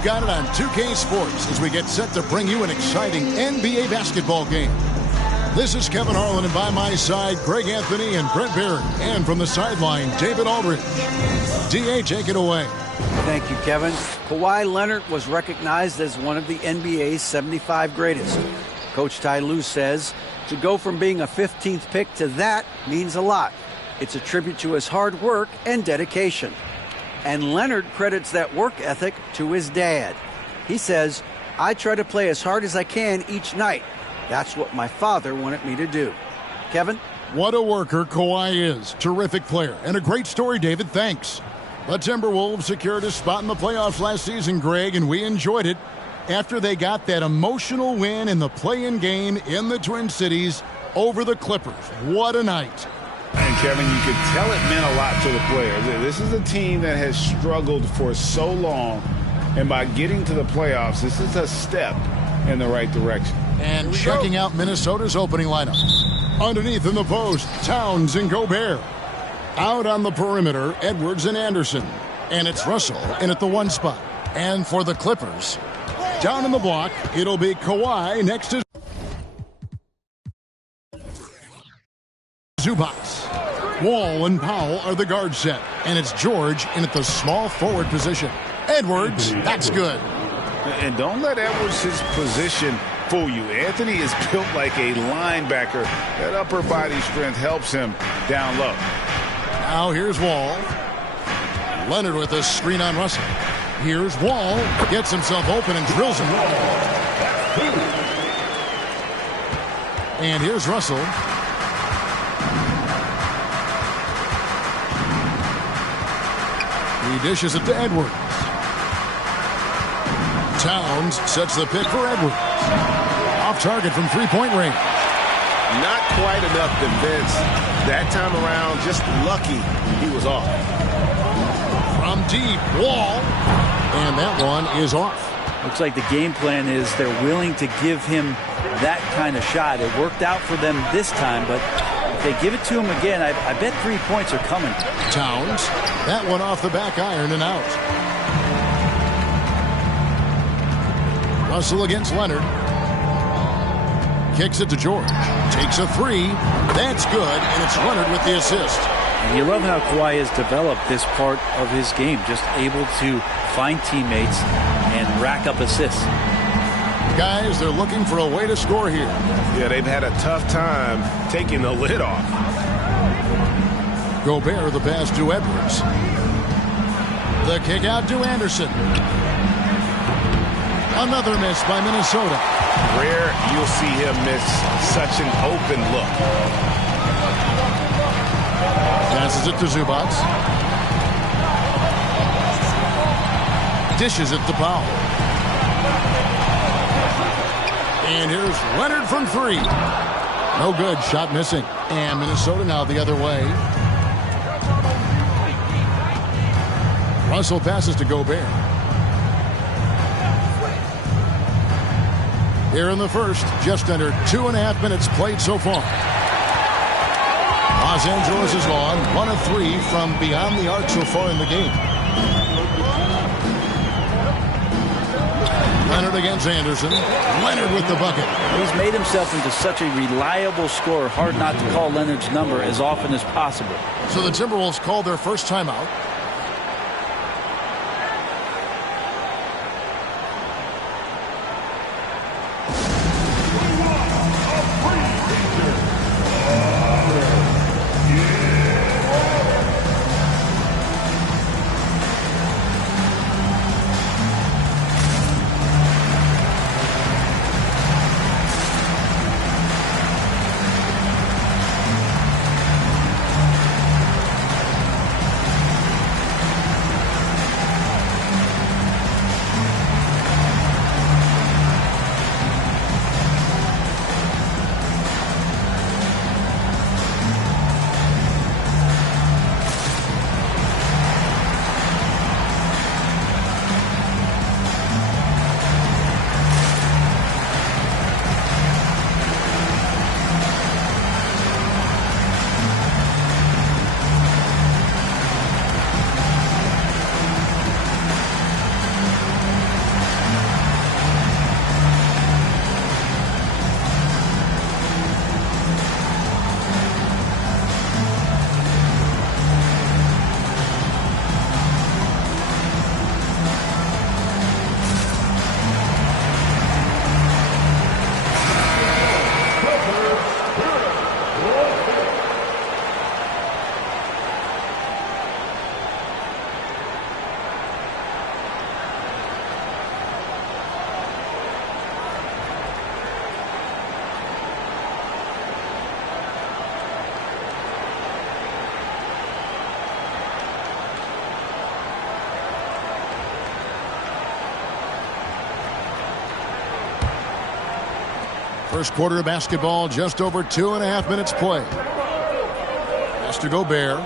You've got it on 2K Sports as we get set to bring you an exciting NBA basketball game. This is Kevin Harlan, and by my side, Greg Anthony and Brent Barry. And from the sideline, David Aldridge. D.A., take it away. Thank you, Kevin. Kawhi Leonard was recognized as one of the NBA's 75 greatest. Coach Ty Lue says to go from being a 15th pick to that means a lot. It's a tribute to his hard work and dedication. And Leonard credits that work ethic to his dad. He says, "I try to play as hard as I can each night. That's what my father wanted me to do." Kevin? What a worker Kawhi is. Terrific player. And a great story, David. Thanks. The Timberwolves secured a spot in the playoffs last season, Greg, and we enjoyed it after they got that emotional win in the play-in game in the Twin Cities over the Clippers. What a night. And, Kevin, you could tell it meant a lot to the players. This is a team that has struggled for so long, and by getting to the playoffs, this is a step in the right direction. And checking out Minnesota's opening lineup. Underneath in the post, Towns and Gobert. Out on the perimeter, Edwards and Anderson. And it's Russell in at the 1 spot. And for the Clippers, down in the block, it'll be Kawhi next to Zubac. Wall and Powell are the guard set. And it's George in at the small forward position. Edwards, that's good. And don't let Edwards' his position fool you. Anthony is built like a linebacker. That upper body strength helps him down low. Now here's Wall. Leonard with a screen on Russell. Here's Wall. Gets himself open and drills him. And here's Russell. He dishes it to Edwards. Towns sets the pick for Edwards. Off target from three-point range. Not quite enough defense that time around. Just lucky he was off. From deep, Wall. And that one is off. Looks like the game plan is they're willing to give him that kind of shot. It worked out for them this time, but if they give it to him again, I bet 3 points are coming. Towns. That one off the back iron and out. Russell against Leonard. Kicks it to George. Takes a three. That's good, and it's Leonard with the assist. And you love how Kawhi has developed this part of his game, just able to find teammates and rack up assists. Guys, they're looking for a way to score here. Yeah, they've had a tough time taking the lid off. Gobert the pass to Edwards. The kick out to Anderson. Another miss by Minnesota. Rare you'll see him miss such an open look. Passes it to Zubac. Dishes it to Powell. And here's Leonard from three. No good. Shot missing. And Minnesota now the other way. Russell passes to Gobert. Here in the first, just under 2.5 minutes played so far. Los Angeles is on 1 of 3 from beyond the arc so far in the game. Leonard against Anderson. Leonard with the bucket. He's made himself into such a reliable scorer. Hard not to call Leonard's number as often as possible. So the Timberwolves called their first timeout. First quarter of basketball, just over 2.5 minutes play. Pass to Gobert.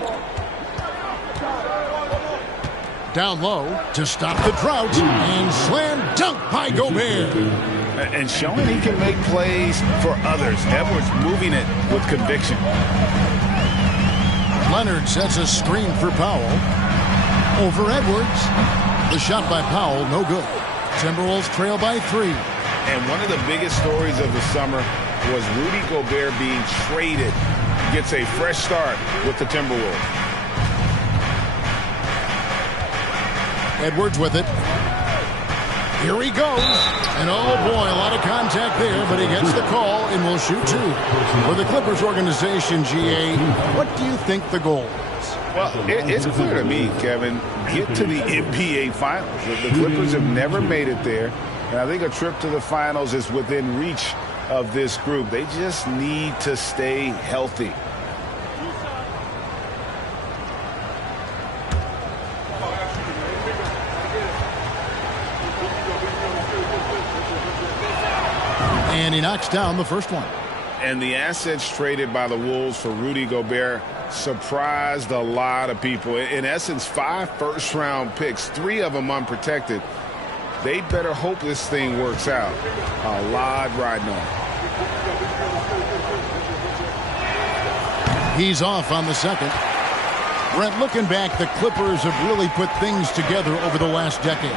Down low to stop the drought, and slam dunk by Gobert. And showing he can make plays for others. Edwards moving it with conviction. Leonard sets a screen for Powell. Over Edwards. The shot by Powell, no good. Timberwolves trail by 3. And one of the biggest stories of the summer was Rudy Gobert being traded. Gets a fresh start with the Timberwolves. Edwards with it. Here he goes. And oh boy, a lot of contact there, but he gets the call and will shoot 2. For the Clippers organization, GA, what do you think the goal is? Well, it's clear to me, Kevin, get to the NBA Finals. The Clippers have never made it there, and I think a trip to the Finals is within reach of this group. They just need to stay healthy. And he knocks down the first one. And the assets traded by the Wolves for Rudy Gobert surprised a lot of people. In essence, 5 first-round picks, 3 of them unprotected. They better hope this thing works out. A lot riding on. He's off on the second. Brent, looking back, the Clippers have really put things together over the last decade.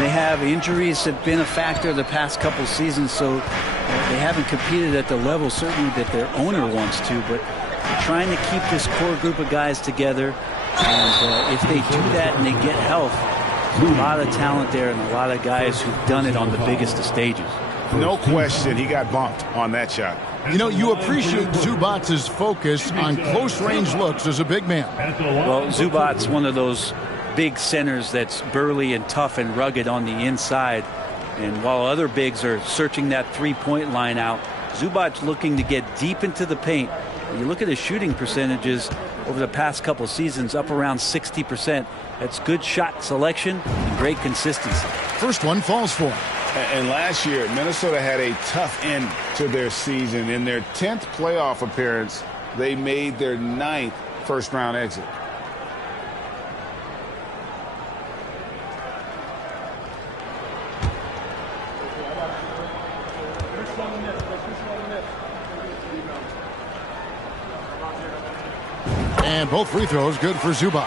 They have injuries have been a factor the past couple seasons, so they haven't competed at the level certainly that their owner wants to, but they're trying to keep this core group of guys together. And if they do that and they get health, there's a lot of talent there and a lot of guys who've done it on the biggest of stages. No question he got bumped on that shot. You know, you appreciate Zubac's focus on close-range looks as a big man. Well, Zubac's one of those big centers that's burly and tough and rugged on the inside. And while other bigs are searching that three-point line out, Zubac's looking to get deep into the paint. When you look at his shooting percentages over the past couple seasons, up around 60%. That's good shot selection and great consistency. First one falls for him. And last year, Minnesota had a tough end to their season. In their 10th playoff appearance, they made their 9th first-round exit. And both free throws good for Zubac.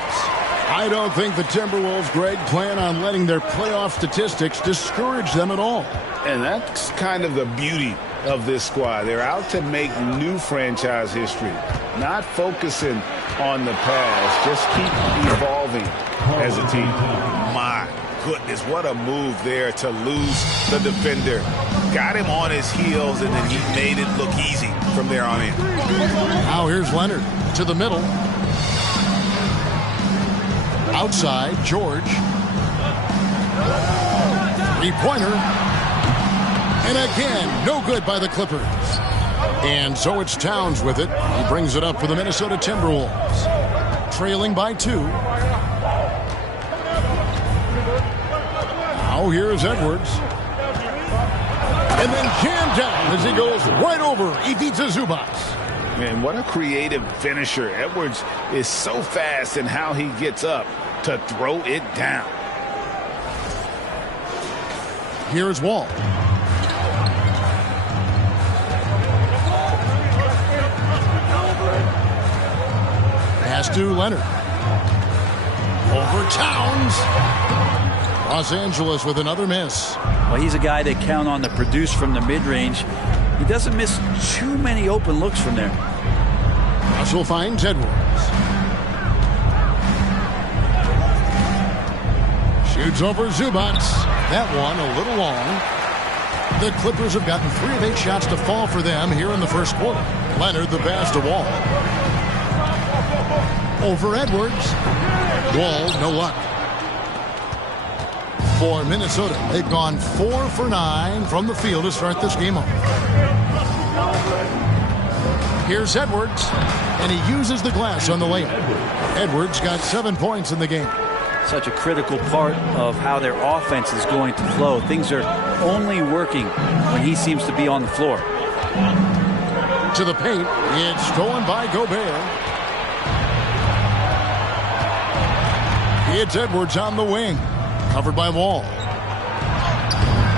I don't think the Timberwolves, Greg, plan on letting their playoff statistics discourage them at all. And that's kind of the beauty of this squad. They're out to make new franchise history, not focusing on the past, just keep evolving as a team. My goodness, what a move there to lose the defender. Got him on his heels, and then he made it look easy from there on in. Now here's Leonard to the middle. Outside, George. Three-pointer. And again, no good by the Clippers. And so it's Towns with it. He brings it up for the Minnesota Timberwolves. Trailing by 2. Now here's Edwards. And then jammed down as he goes right over Ivica Zubac. Man, what a creative finisher. Edwards is so fast in how he gets up to throw it down. Here's Wall. Pass to Leonard. Over Towns. Los Angeles with another miss. Well, he's a guy they count on to produce from the mid-range. He doesn't miss too many open looks from there. Russell finds Edwards. Shoots over Zubac. That one a little long. The Clippers have gotten 3 of 8 shots to fall for them here in the first quarter. Leonard the pass to Wall. Over Edwards. Wall, no luck. For Minnesota, they've gone 4 for 9 from the field to start this game off. Here's Edwards, and he uses the glass on the layup. Edwards got 7 points in the game. Such a critical part of how their offense is going to flow. Things are only working when he seems to be on the floor. To the paint. It's stolen by Gobert. It's Edwards on the wing. Covered by Wall.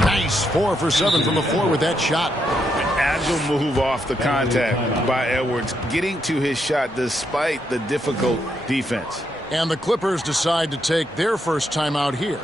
Nice 4 for 7 from the floor with that shot. An agile move off the contact by Edwards, getting to his shot despite the difficult defense. And the Clippers decide to take their first timeout here.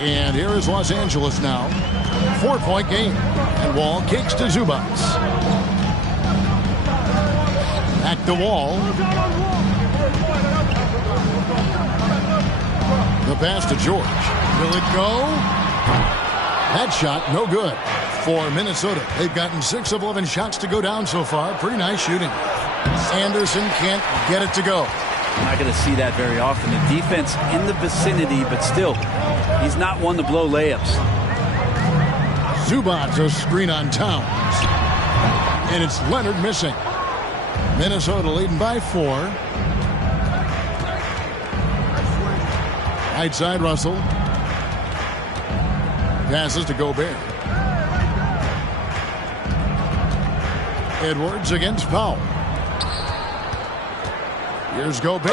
And here is Los Angeles now. 4-point game. And Wall kicks to Zubac. Back to Wall. The pass to George. Will it go? That shot, no good. For Minnesota, they've gotten 6 of 11 shots to go down so far. Pretty nice shooting. Anderson can't get it to go. Not going to see that very often. The defense in the vicinity, but still, he's not one to blow layups. Zubac a screen on Towns. And it's Leonard missing. Minnesota leading by 4. Right side, Russell. Passes to Gobert. Edwards against Powell. Here's Gobert,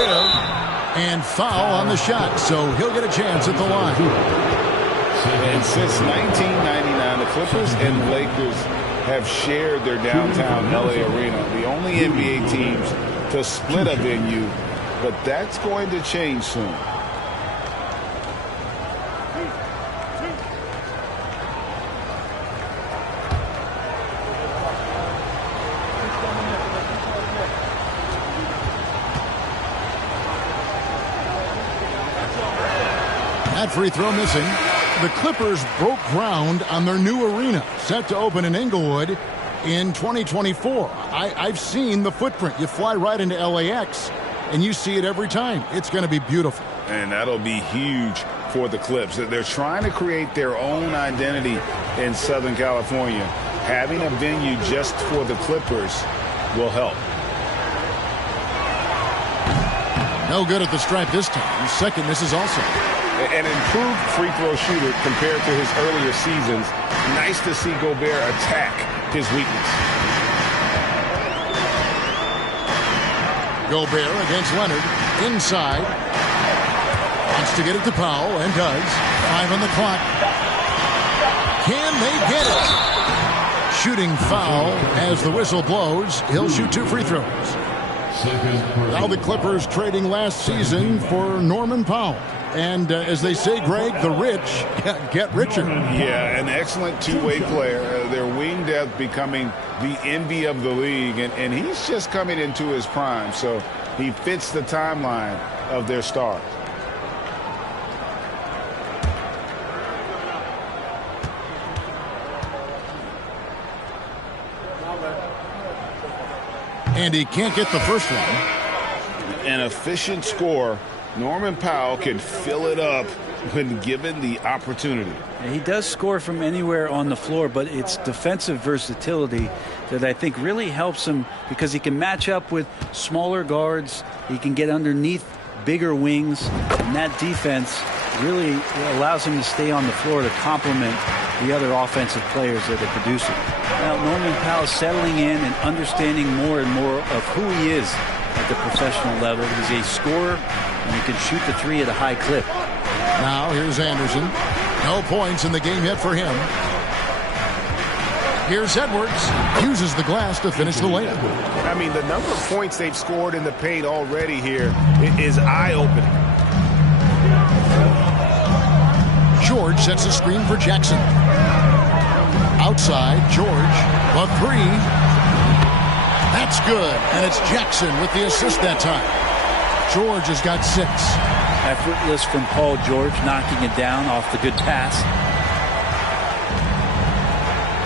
and foul on the shot, so he'll get a chance at the line. And since 1999, the Clippers and Lakers have shared their downtown LA arena, the only NBA teams to split a venue, but that's going to change soon. That free throw missing. The Clippers broke ground on their new arena, set to open in Inglewood in 2024. I've seen the footprint. You fly right into LAX, and you see it every time. It's going to be beautiful. And that'll be huge for the Clips. They're trying to create their own identity in Southern California. Having a venue just for the Clippers will help. No good at the stripe this time. Second misses also. An improved free throw shooter compared to his earlier seasons. Nice to see Gobert attack his weakness. Gobert against Leonard. Inside. Wants to get it to Powell, and does. 5 on the clock. Can they get it? Shooting foul as the whistle blows. He'll shoot 2 free throws. Now the Clippers trading last season for Norman Powell. And as they say, Greg, the rich get richer. Yeah, an excellent two-way player. Their wing depth becoming the envy of the league. And he's just coming into his prime. So he fits the timeline of their stars. And he can't get the first one. An efficient score. Norman Powell can fill it up when given the opportunity. He does score from anywhere on the floor, but it's defensive versatility that I think really helps him because he can match up with smaller guards. He can get underneath bigger wings, and that defense really allows him to stay on the floor to complement the other offensive players that are producing. Now, Norman Powell settling in and understanding more and more of who he is at the professional level. He's a scorer, and he can shoot the three at a high clip. Now here's Anderson. No points in the game yet for him. Here's Edwards. Uses the glass to finish the layup. I mean, the number of points they've scored in the paint already here is eye-opening. George sets a screen for Jackson. Outside, George. A three. That's good. And it's Jackson with the assist that time. George has got 6. Effortless from Paul George, knocking it down off the good pass.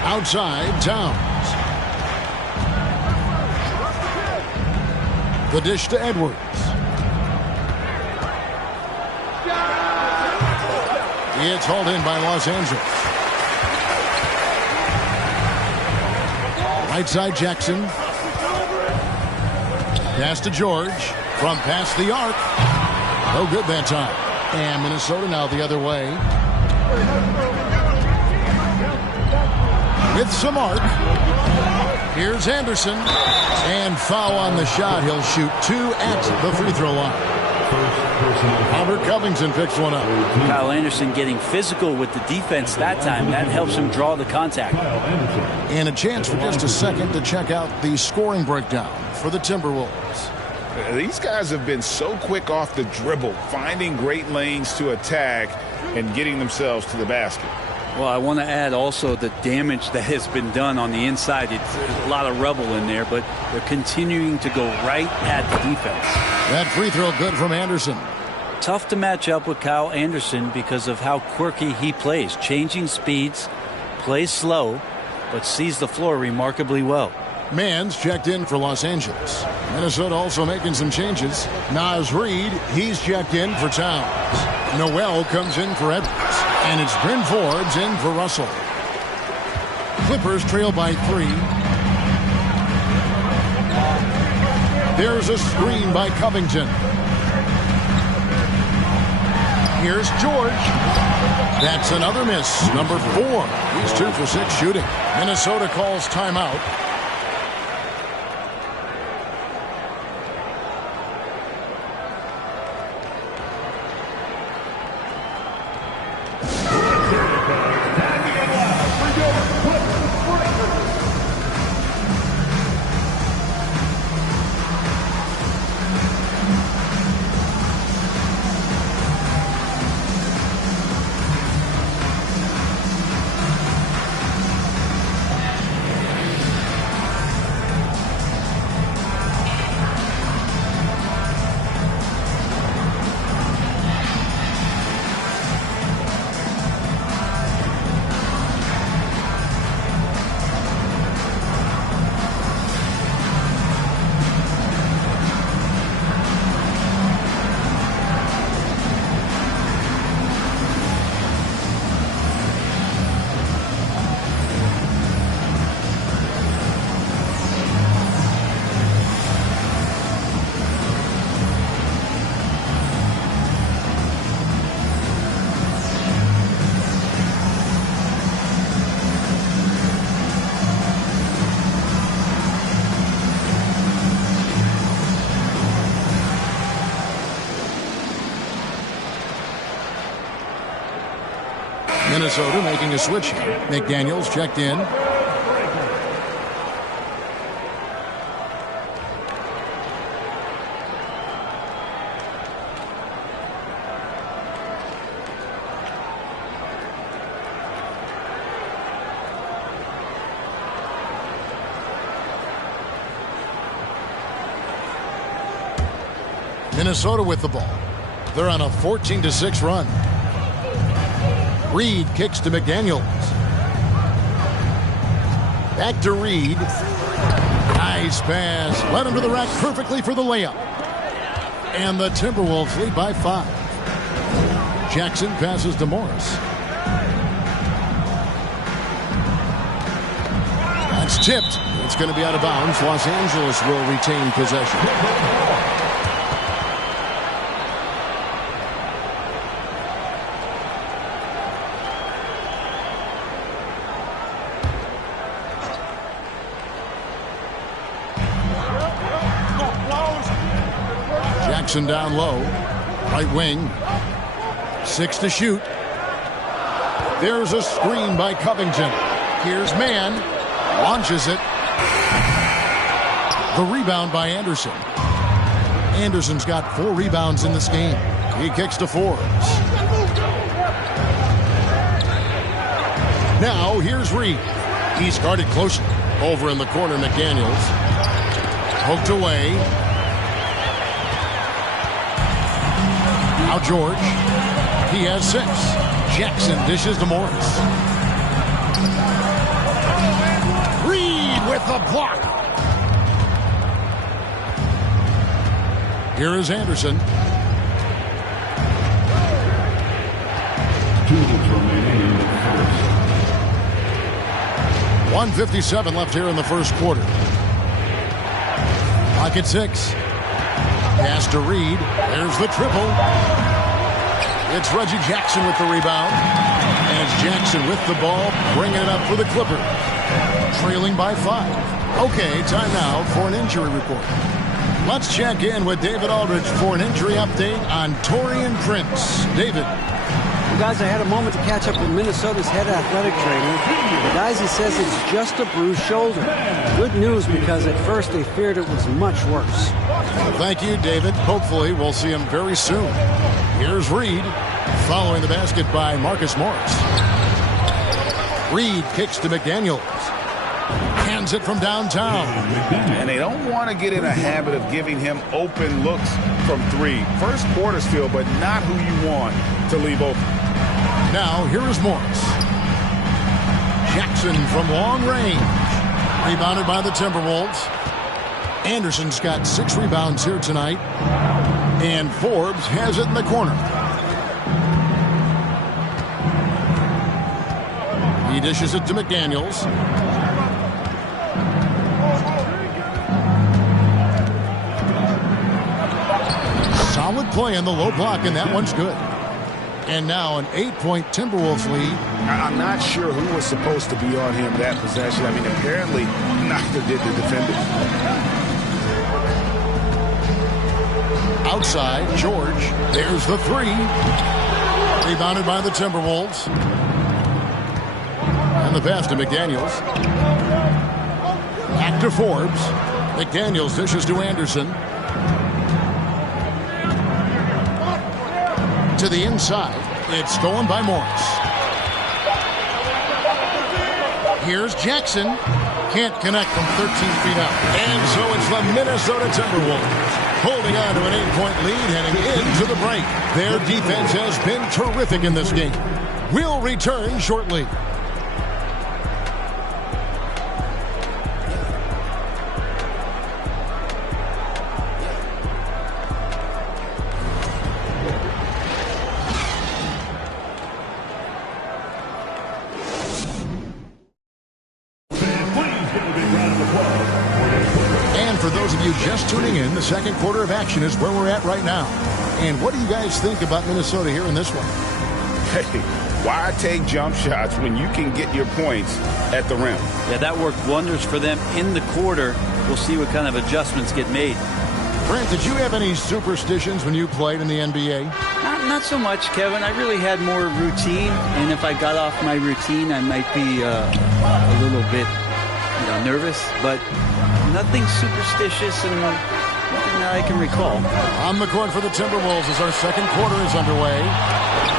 Outside, Towns. The dish to Edwards. It's hauled in by Los Angeles. Right side, Jackson. Pass to George. From past the arc. No good that time. And Minnesota now the other way. With some arc. Here's Anderson. And foul on the shot. He'll shoot 2 at the free throw line. Albert Covington picks one up. Kyle Anderson getting physical with the defense that time. That helps him draw the contact. And a chance for just a second to check out the scoring breakdown for the Timberwolves. These guys have been so quick off the dribble, finding great lanes to attack and getting themselves to the basket. Well, I want to add also the damage that has been done on the inside. There's a lot of rubble in there, but they're continuing to go right at the defense. That free throw good from Anderson. Tough to match up with Kyle Anderson because of how quirky he plays. Changing speeds, plays slow, but sees the floor remarkably well. Mann's checked in for Los Angeles. Minnesota also making some changes. Naz Reid, he's checked in for Towns. Noel comes in for Edwards. And it's Bryn Forbes in for Russell. Clippers trail by 3. There's a screen by Covington. Here's George. That's another miss. Number 4. He's 2 for 6 shooting. Minnesota calls timeout. Minnesota making a switch. McDaniels checked in. Minnesota with the ball. They're on a 14-6 run. Reid kicks to McDaniels. Back to Reid. Nice pass. Led him to the rack perfectly for the layup. And the Timberwolves lead by 5. Jackson passes to Morris. That's tipped. It's going to be out of bounds. Los Angeles will retain possession. Jackson down low. Right wing. 6 to shoot. There's a screen by Covington. Here's Mann. Launches it. The rebound by Anderson. Anderson's got 4 rebounds in this game. He kicks to Forbes. Now here's Reed. He's guarded closely. Over in the corner, McDaniels. Poked away. Now George. He has 6. Jackson dishes to Morris. Reed with the block. Here is Anderson. 1:57 left here in the first quarter. Clock at 6. Pass to Reed. There's the triple. It's Reggie Jackson with the rebound. And it's Jackson with the ball, bringing it up for the Clippers. Trailing by 5. Okay, time now for an injury report. Let's check in with David Aldridge for an injury update on Taurean Prince. David. Well, guys, I had a moment to catch up with Minnesota's head athletic trainer. The guys, he says it's just a bruised shoulder. Good news, because at first they feared it was much worse. Well, thank you, David. Hopefully we'll see him very soon. Here's Reed, following the basket by Marcus Morris. Reed kicks to McDaniels. Hands it from downtown. And they don't want to get in a habit of giving him open looks from 3. First quarter still, but not who you want to leave open. Now, here is Morris. Jackson from long range. Rebounded by the Timberwolves. Anderson's got 6 rebounds here tonight. And Forbes has it in the corner. He dishes it to McDaniels. Solid play in the low block, and that one's good. And now an 8-point Timberwolves lead. I'm not sure who was supposed to be on him that possession. I mean, apparently neither did the defenders. Outside, George. There's the 3. Rebounded by the Timberwolves. And the pass to McDaniels. Back to Forbes. McDaniels dishes to Anderson. To the inside. It's stolen by Morris. Here's Jackson. Can't connect from 13 feet out. And so it's the Minnesota Timberwolves holding on to an 8-point lead heading into the break. Their defense has been terrific in this game. We'll return shortly. Just tuning in, the second quarter of action is where we're at right now. And what do you guys think about Minnesota here in this one? Hey, why take jump shots when you can get your points at the rim? Yeah, that worked wonders for them in the quarter. We'll see what kind of adjustments get made. Brent, did you have any superstitions when you played in the NBA? Not so much, Kevin. I really had more routine, and if I got off my routine, I might be a little bit nervous, but nothing superstitious and nothing that I can recall. On the court for the Timberwolves as our second quarter is underway.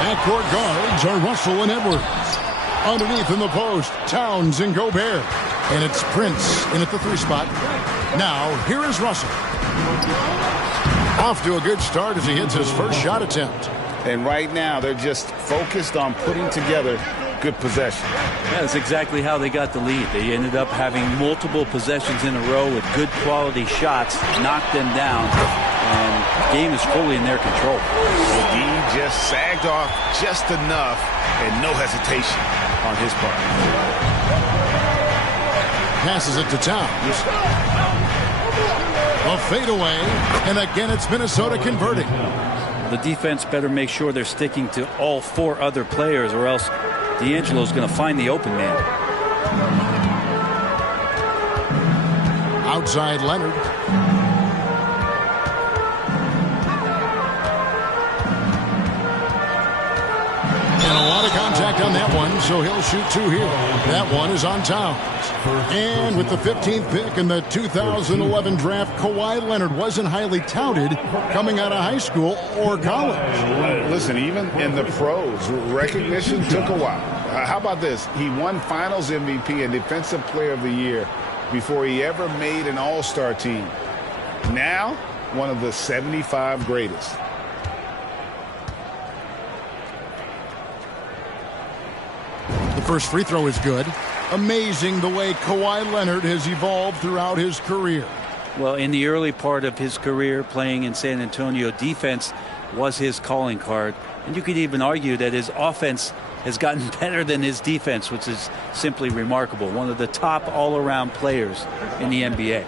Backcourt guards are Russell and Edwards. Underneath in the post, Towns and Gobert. And it's Prince in at the 3 spot. Now, here is Russell. Off to a good start as he hits his first shot attempt. And right now, they're just focused on putting together good possession. Yeah, that's exactly how they got the lead. They ended up having multiple possessions in a row with good quality shots, knocked them down, and the game is fully in their control. The just sagged off just enough, and no hesitation on his part. Passes it to Towns. A fadeaway, and again it's Minnesota converting. The defense better make sure they're sticking to all four other players, or else D'Angelo's going to find the open man. Outside Leonard. And a lot of contact on that one, so he'll shoot two here. That one is on Towns. And with the 15th pick in the 2011 draft, Kawhi Leonard wasn't highly touted coming out of high school or college. Listen, even in the pros, recognition took a while. How about this? He won Finals MVP and Defensive Player of the Year before he ever made an All-Star team. Now, one of the 75 greatest. The first free throw is good. Amazing the way Kawhi Leonard has evolved throughout his career. Well, in the early part of his career playing in San Antonio, defense was his calling card. And you could even argue that his offense has gotten better than his defense, which is simply remarkable. One of the top all-around players in the NBA.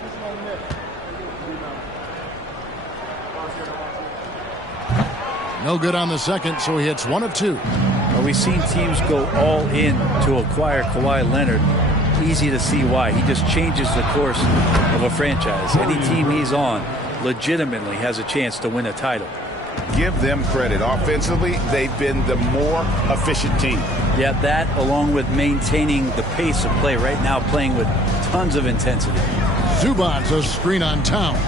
No good on the second, so he hits one of two. Well, we've seen teams go all in to acquire Kawhi Leonard. Easy to see why. He just changes the course of a franchise. Any team he's on legitimately has a chance to win a title. Give them credit. Offensively, they've been the more efficient team. Yeah, that along with maintaining the pace of play. Right now playing with tons of intensity. Zubac's a screen on Towns.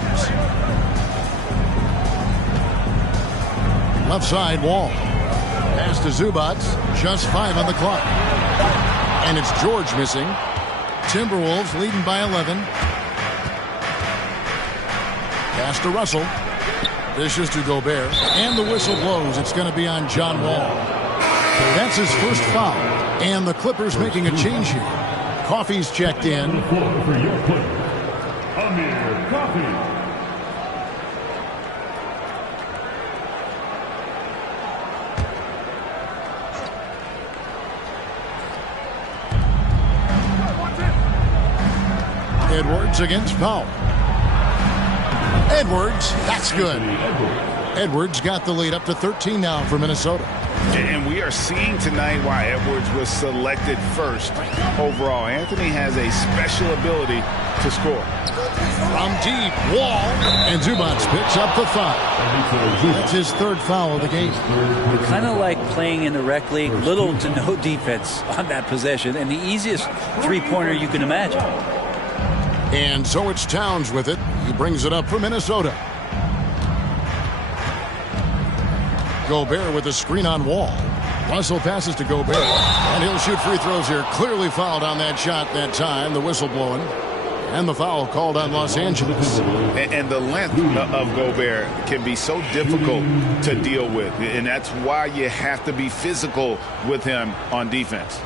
Left side Wall. Pass to Zubac. Just 5 on the clock. And it's George missing. Timberwolves leading by 11. Pass to Russell. Dishes to Gobert. And the whistle blows. It's going to be on John Wall. That's his first foul. And the Clippers making a change here. Coffey's checked in. Amir Coffey. Edwards against Powell. Edwards, that's good. Edwards got the lead up to 13 now for Minnesota. And we are seeing tonight why Edwards was selected first overall. Anthony has a special ability to score. From deep, Wall, and Zubac picks up the foul. That's his third foul of the game. Kind of like playing in the rec league, little to no defense on that possession, and the easiest three-pointer you can imagine. And so it's Towns with it. He brings it up for Minnesota. Gobert with a screen on Wall. Russell passes to Gobert. And he'll shoot free throws here. Clearly fouled on that shot that time. The whistle blowing. And the foul called on Los Angeles. And the length of Gobert can be so difficult to deal with. And that's why you have to be physical with him on defense.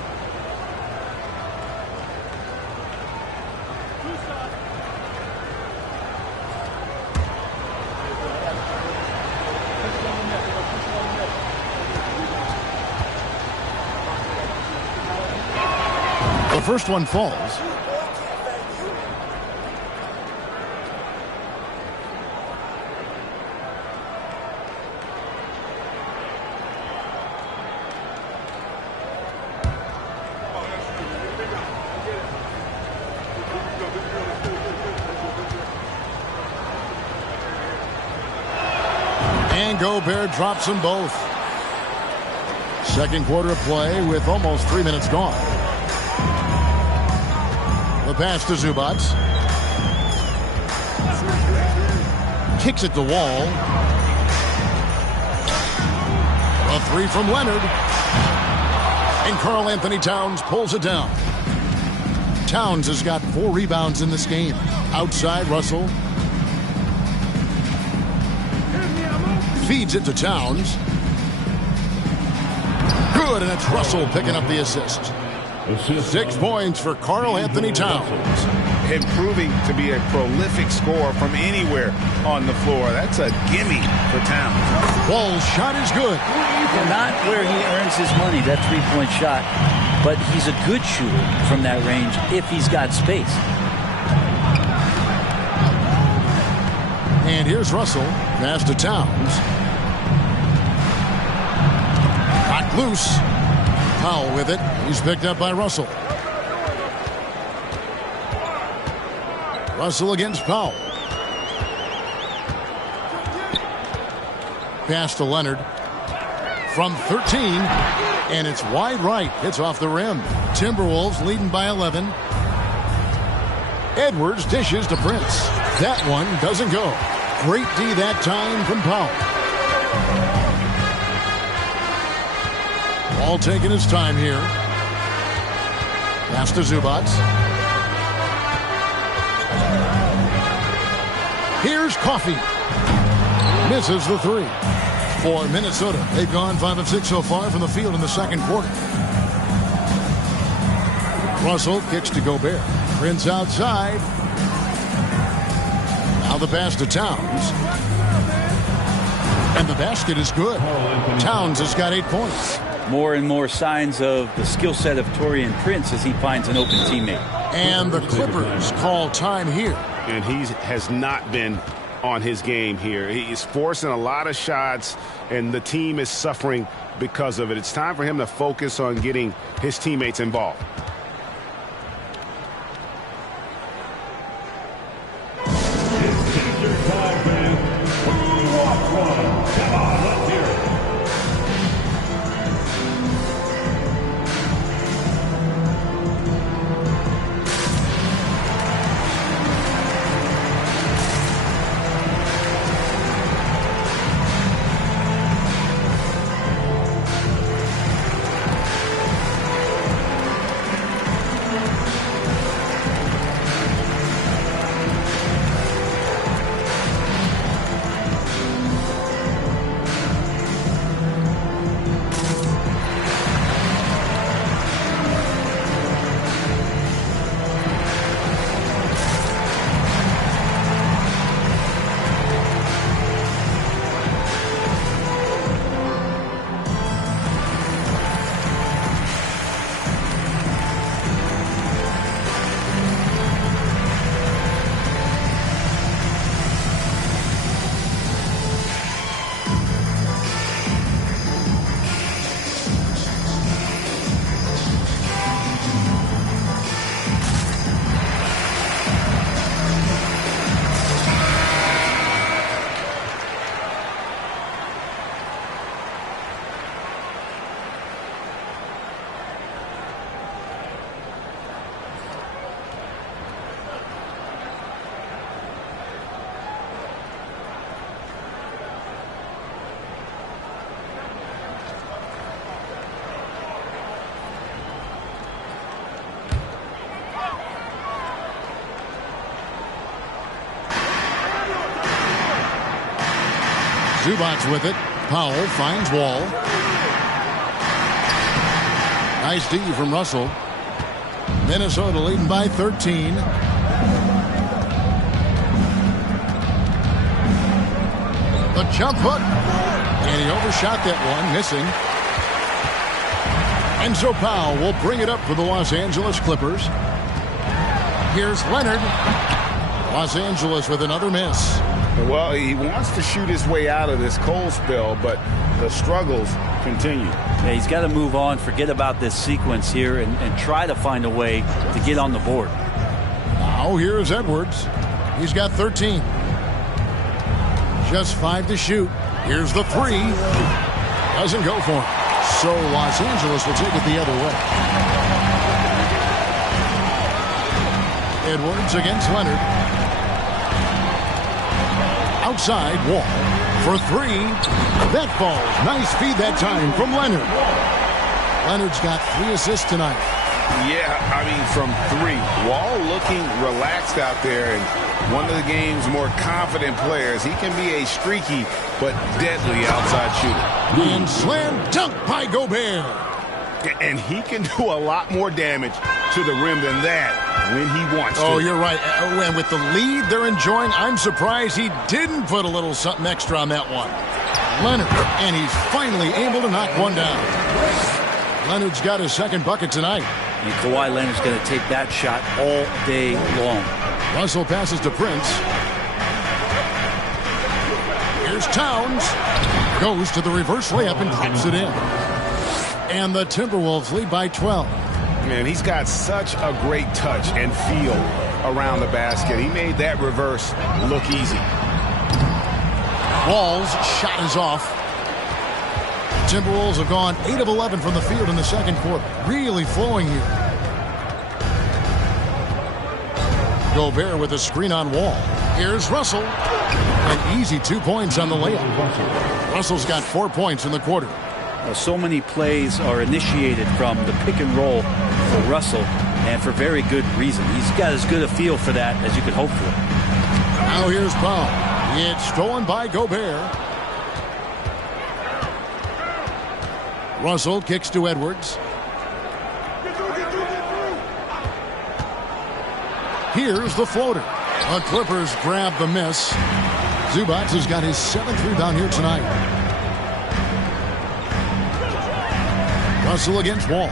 The first one falls. And Gobert drops them both. Second quarter of play with almost 3 minutes gone. The pass to Zubac. Kicks it to Wall. A three from Leonard. And Karl Anthony Towns pulls it down. Towns has got 4 rebounds in this game. Outside Russell. Feeds it to Towns. Good, and it's Russell picking up the assist. 6 points for Karl Anthony Towns. Improving to be a prolific scorer from anywhere on the floor. That's a gimme for Towns. Wall's shot is good. Not where he earns his money, that three-point shot, but he's a good shooter from that range if he's got space. And here's Russell. Pass to Towns. Knocked loose. Powell with it. He's picked up by Russell. Russell against Powell. Pass to Leonard. From 13. And it's wide right. Hits off the rim. Timberwolves leading by 11. Edwards dishes to Prince. That one doesn't go. Great D that time from Powell. Ball taking his time here. Pass to Zubac. Here's Coffey. Misses the 3. For Minnesota, they've gone 5 of 6 so far from the field in the second quarter. Russell kicks to Gobert. Prince outside. Now the pass to Towns. And the basket is good. Towns has got 8 points. More and more signs of the skill set of Taurean Prince as he finds an open teammate. And the Clippers call time here. And he has not been on his game here. He's forcing a lot of shots, and the team is suffering because of it. It's time for him to focus on getting his teammates involved. Zubac with it. Powell finds Wall. Nice D from Russell. Minnesota leading by 13. The jump hook. And he overshot that one, missing. And so Powell will bring it up for the Los Angeles Clippers. Here's Leonard. Los Angeles with another miss. Well, he wants to shoot his way out of this cold spell, but the struggles continue. Yeah, he's got to move on, forget about this sequence here, and try to find a way to get on the board. Now here's Edwards. He's got 13. Just 5 to shoot. Here's the 3. Doesn't go for him. So Los Angeles will take it the other way. Edwards against Leonard. Outside, Wall for 3. That falls. Nice feed that time from Leonard. Leonard's got 3 assists tonight. Yeah, I mean, from 3. Wall looking relaxed out there, and one of the game's more confident players. He can be a streaky but deadly outside shooter. And slam dunk by Gobert. And he can do a lot more damage to the rim than that when he wants to. Oh, you're right. And with the lead they're enjoying, I'm surprised he didn't put a little something extra on that one. Leonard, and he's finally able to knock one down. Leonard's got his second bucket tonight. And Kawhi Leonard's going to take that shot all day long. Russell passes to Prince. Here's Towns. Goes to the reverse layup and drops it in. And the Timberwolves lead by 12. Man, he's got such a great touch and feel around the basket. He made that reverse look easy. Wall's shot is off. Timberwolves have gone 8 of 11 from the field in the second quarter. Really flowing here. Gobert with a screen on Wall. Here's Russell. An easy 2 points on the layup. Russell's got 4 points in the quarter. So many plays are initiated from the pick and roll for Russell, and for very good reason. He's got as good a feel for that as you could hope for. Now here's Paul. It's stolen by Gobert. Russell kicks to Edwards. Here's the floater. The Clippers grab the miss. Zubac has got his 7th rebound here tonight. Russell against Wall.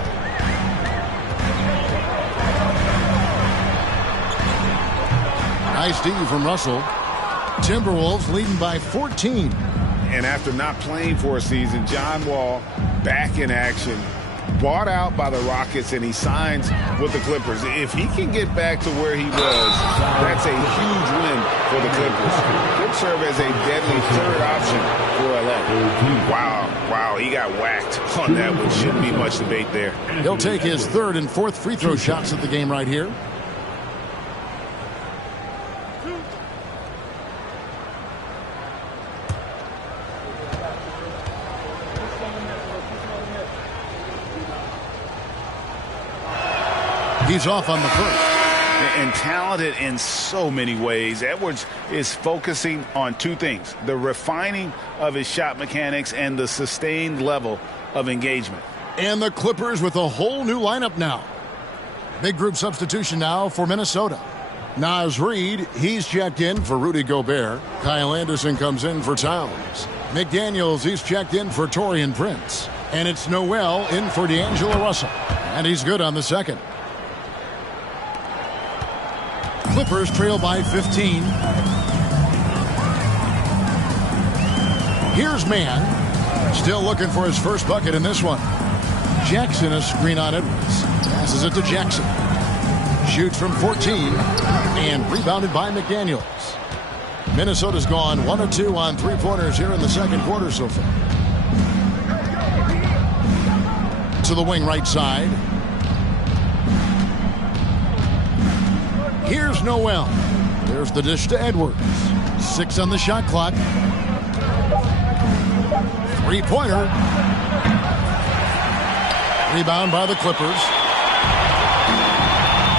Nice D from Russell. Timberwolves leading by 14. And after not playing for a season, John Wall back in action, bought out by the Rockets, and he signs with the Clippers. If he can get back to where he was, that's a huge win for the Clippers. Could serve as a deadly third option for LA. Wow, he got whacked on that one. Shouldn't be much debate there. He'll take his 3rd and 4th free throw shots at the game right here. He's off on the first. And talented in so many ways. Edwards is focusing on 2 things: the refining of his shot mechanics and the sustained level of engagement. And the Clippers with a whole new lineup now. Big group substitution now for Minnesota. Naz Reid, he's checked in for Rudy Gobert. Kyle Anderson comes in for Towns. McDaniels, he's checked in for Taurean Prince. And it's Noel in for D'Angelo Russell. And he's good on the second. Clippers trail by 15. Here's Mann. Still looking for his first bucket in this one. Jackson, a screen on Edwards. Passes it to Jackson. Shoots from 14. And rebounded by McDaniels. Minnesota's gone 1 of 2 on 3-pointers here in the second quarter so far. To the wing right side. Here's Noel. There's the dish to Edwards. 6 on the shot clock. 3-pointer. Rebound by the Clippers.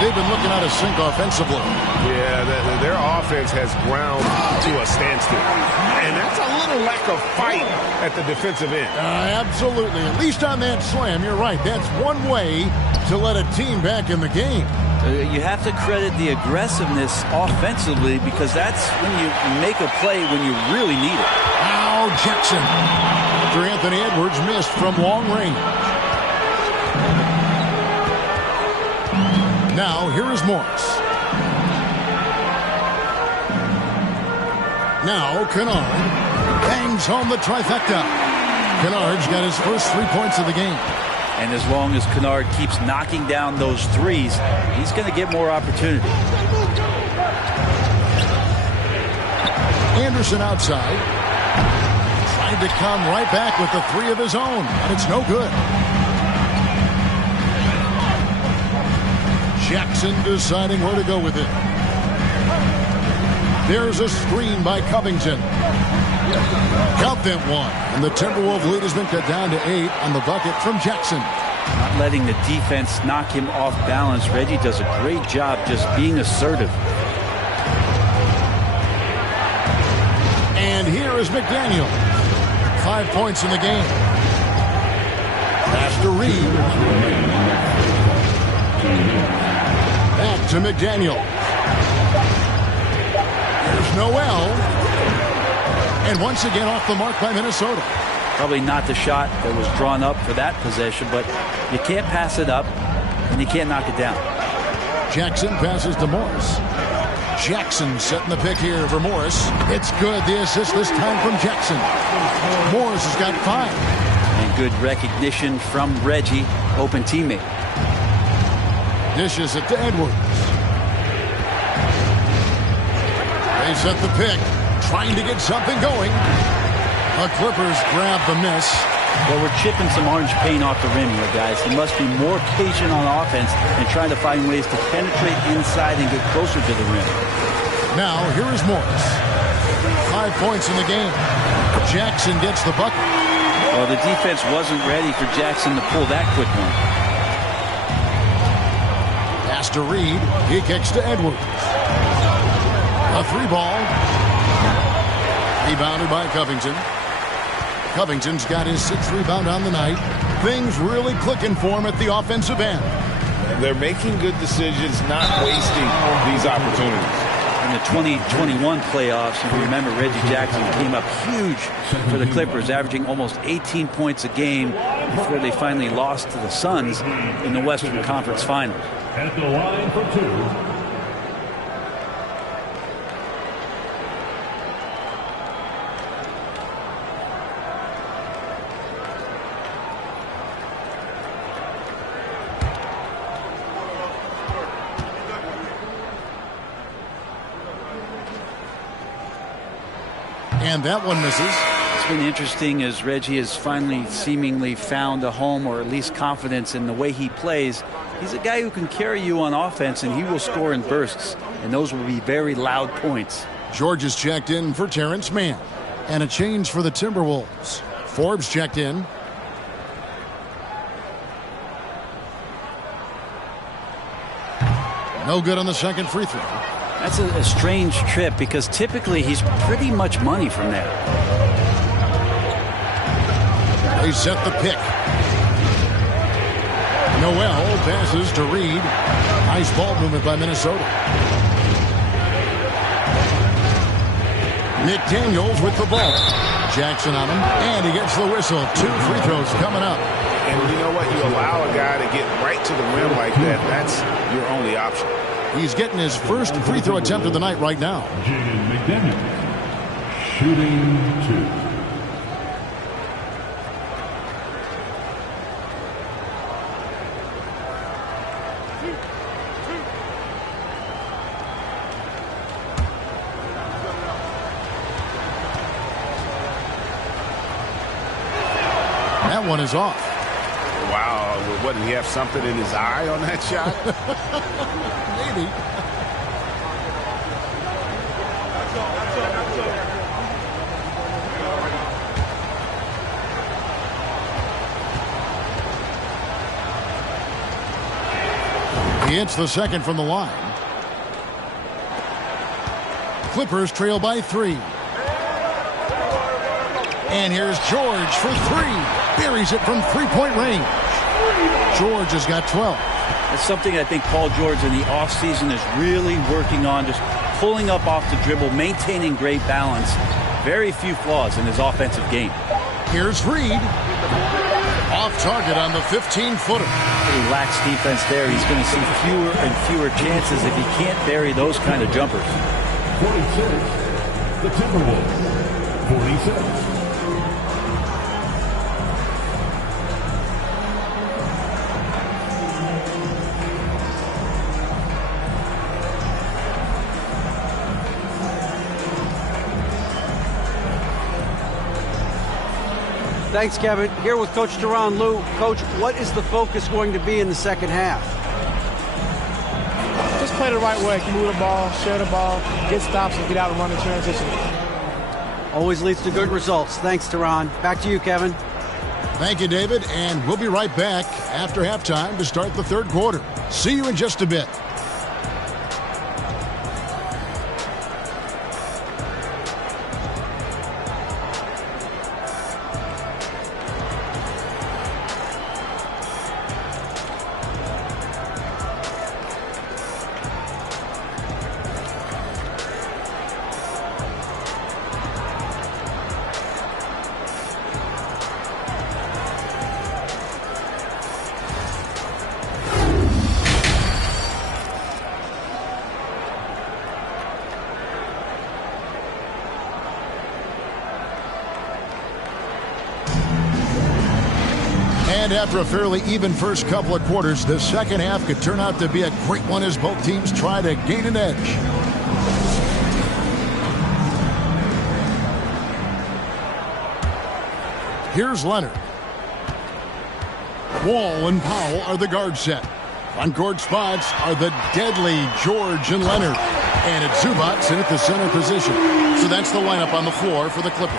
They've been looking out of sync offensively. Yeah, their offense has ground to a standstill. And that's a little lack of fight at the defensive end. Absolutely. At least on that slam, you're right. That's one way to let a team back in the game. You have to credit the aggressiveness offensively, because that's when you make a play when you really need it. Now Jackson. After Anthony Edwards missed from long range. Now here is Morris. Now Kennard bangs home the trifecta. Kennard's got his first 3 points of the game. And as long as Kennard keeps knocking down those threes, he's going to get more opportunity. Anderson outside. Tried to come right back with the 3 of his own, but it's no good. Jackson deciding where to go with it. There's a screen by Covington. Count that one. And the Timberwolves lead has been cut down to 8 on the bucket from Jackson. Not letting the defense knock him off balance. Reggie does a great job just being assertive. And here is McDaniel. 5 points in the game. Pass to Reed. Back to McDaniel. Here's Noel. And once again off the mark by Minnesota. Probably not the shot that was drawn up for that possession, but you can't pass it up and you can't knock it down. Jackson passes to Morris. Jackson setting the pick here for Morris. It's good. The assist this time from Jackson. Morris has got 5. And good recognition from Reggie, open teammate. Dishes it to Edwards. They set the pick, trying to get something going. The Clippers grab the miss. Well, we're chipping some orange paint off the rim here, guys. He must be more patient on offense and trying to find ways to penetrate inside and get closer to the rim. Now, here is Morris. 5 points in the game. Jackson gets the bucket. Well, the defense wasn't ready for Jackson to pull that quick one. Pass to Reed. He kicks to Edwards. A 3-ball. Rebounded by Covington. Covington's got his 6th rebound on the night. Things really clicking for him at the offensive end. They're making good decisions, not wasting these opportunities. In the 2021 playoffs, you remember Reggie Jackson came up huge for the Clippers, averaging almost 18 points a game before they finally lost to the Suns in the Western Conference Finals. At the line for 2. And that one misses. It's been interesting as Reggie has finally seemingly found a home, or at least confidence in the way he plays. He's a guy who can carry you on offense, and he will score in bursts. And those will be very loud points. George is checked in for Terrence Mann. And a change for the Timberwolves. Forbes checked in. No good on the second free throw. That's a strange trip because typically he's pretty much money from there. They set the pick. Noel passes to Reed. Nice ball movement by Minnesota. McDaniels with the ball. Jackson on him, and he gets the whistle. 2 free throws coming up. And you know what? You allow a guy to get right to the rim like that. That's your only option. He's getting his first free throw attempt of the night right now. Jaden McDaniels, shooting 2. That one is off. Wow. What, did he have something in his eye on that shot? Maybe. He hits the second from the line. Clippers trail by 3. And here's George for 3. Buries it from 3-point range. George has got 12. That's something I think Paul George in the offseason is really working on, just pulling up off the dribble, maintaining great balance. Very few flaws in his offensive game. Here's Reed. Off target on the 15-footer. He lacks defense there. He's going to see fewer and fewer chances if he can't bury those kind of jumpers. 46, the Timberwolves. 46. Thanks, Kevin. Here with Coach Duran. Lou, Coach, what is the focus going to be in the second half? Just play the right way. Move the ball, share the ball, get stops, and get out and run the transition. Always leads to good results. Thanks, Duran. Back to you, Kevin. Thank you, David, and we'll be right back after halftime to start the third quarter. See you in just a bit. And after a fairly even first couple of quarters, the second half could turn out to be a great one as both teams try to gain an edge. Here's Leonard. Wall and Powell are the guard set. On court spots are the deadly George and Leonard. And it's Zubac in at the center position. So that's the lineup on the floor for the Clippers.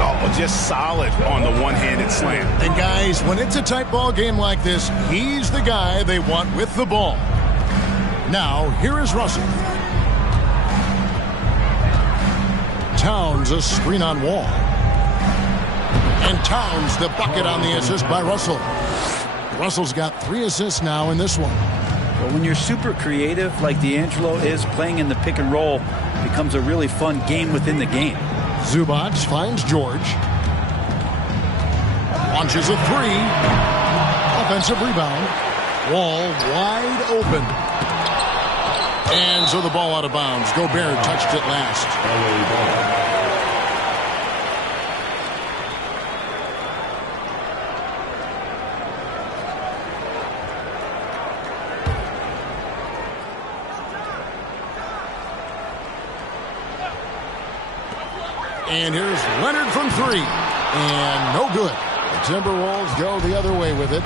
Oh, just solid on the one-handed slam. And guys, when it's a tight ball game like this, he's the guy they want with the ball. Now, here is Russell. Towns a screen on Wall. And Towns the bucket on the assist by Russell. Russell's got 3 assists now in this one. Well, when you're super creative like D'Angelo is, playing in the pick and roll becomes a really fun game within the game. Zubac finds George. Launches a 3. Offensive rebound. Wall wide open. And so the ball out of bounds. Gobert touched it last. And here's Leonard from 3. And no good. The Timberwolves go the other way with it.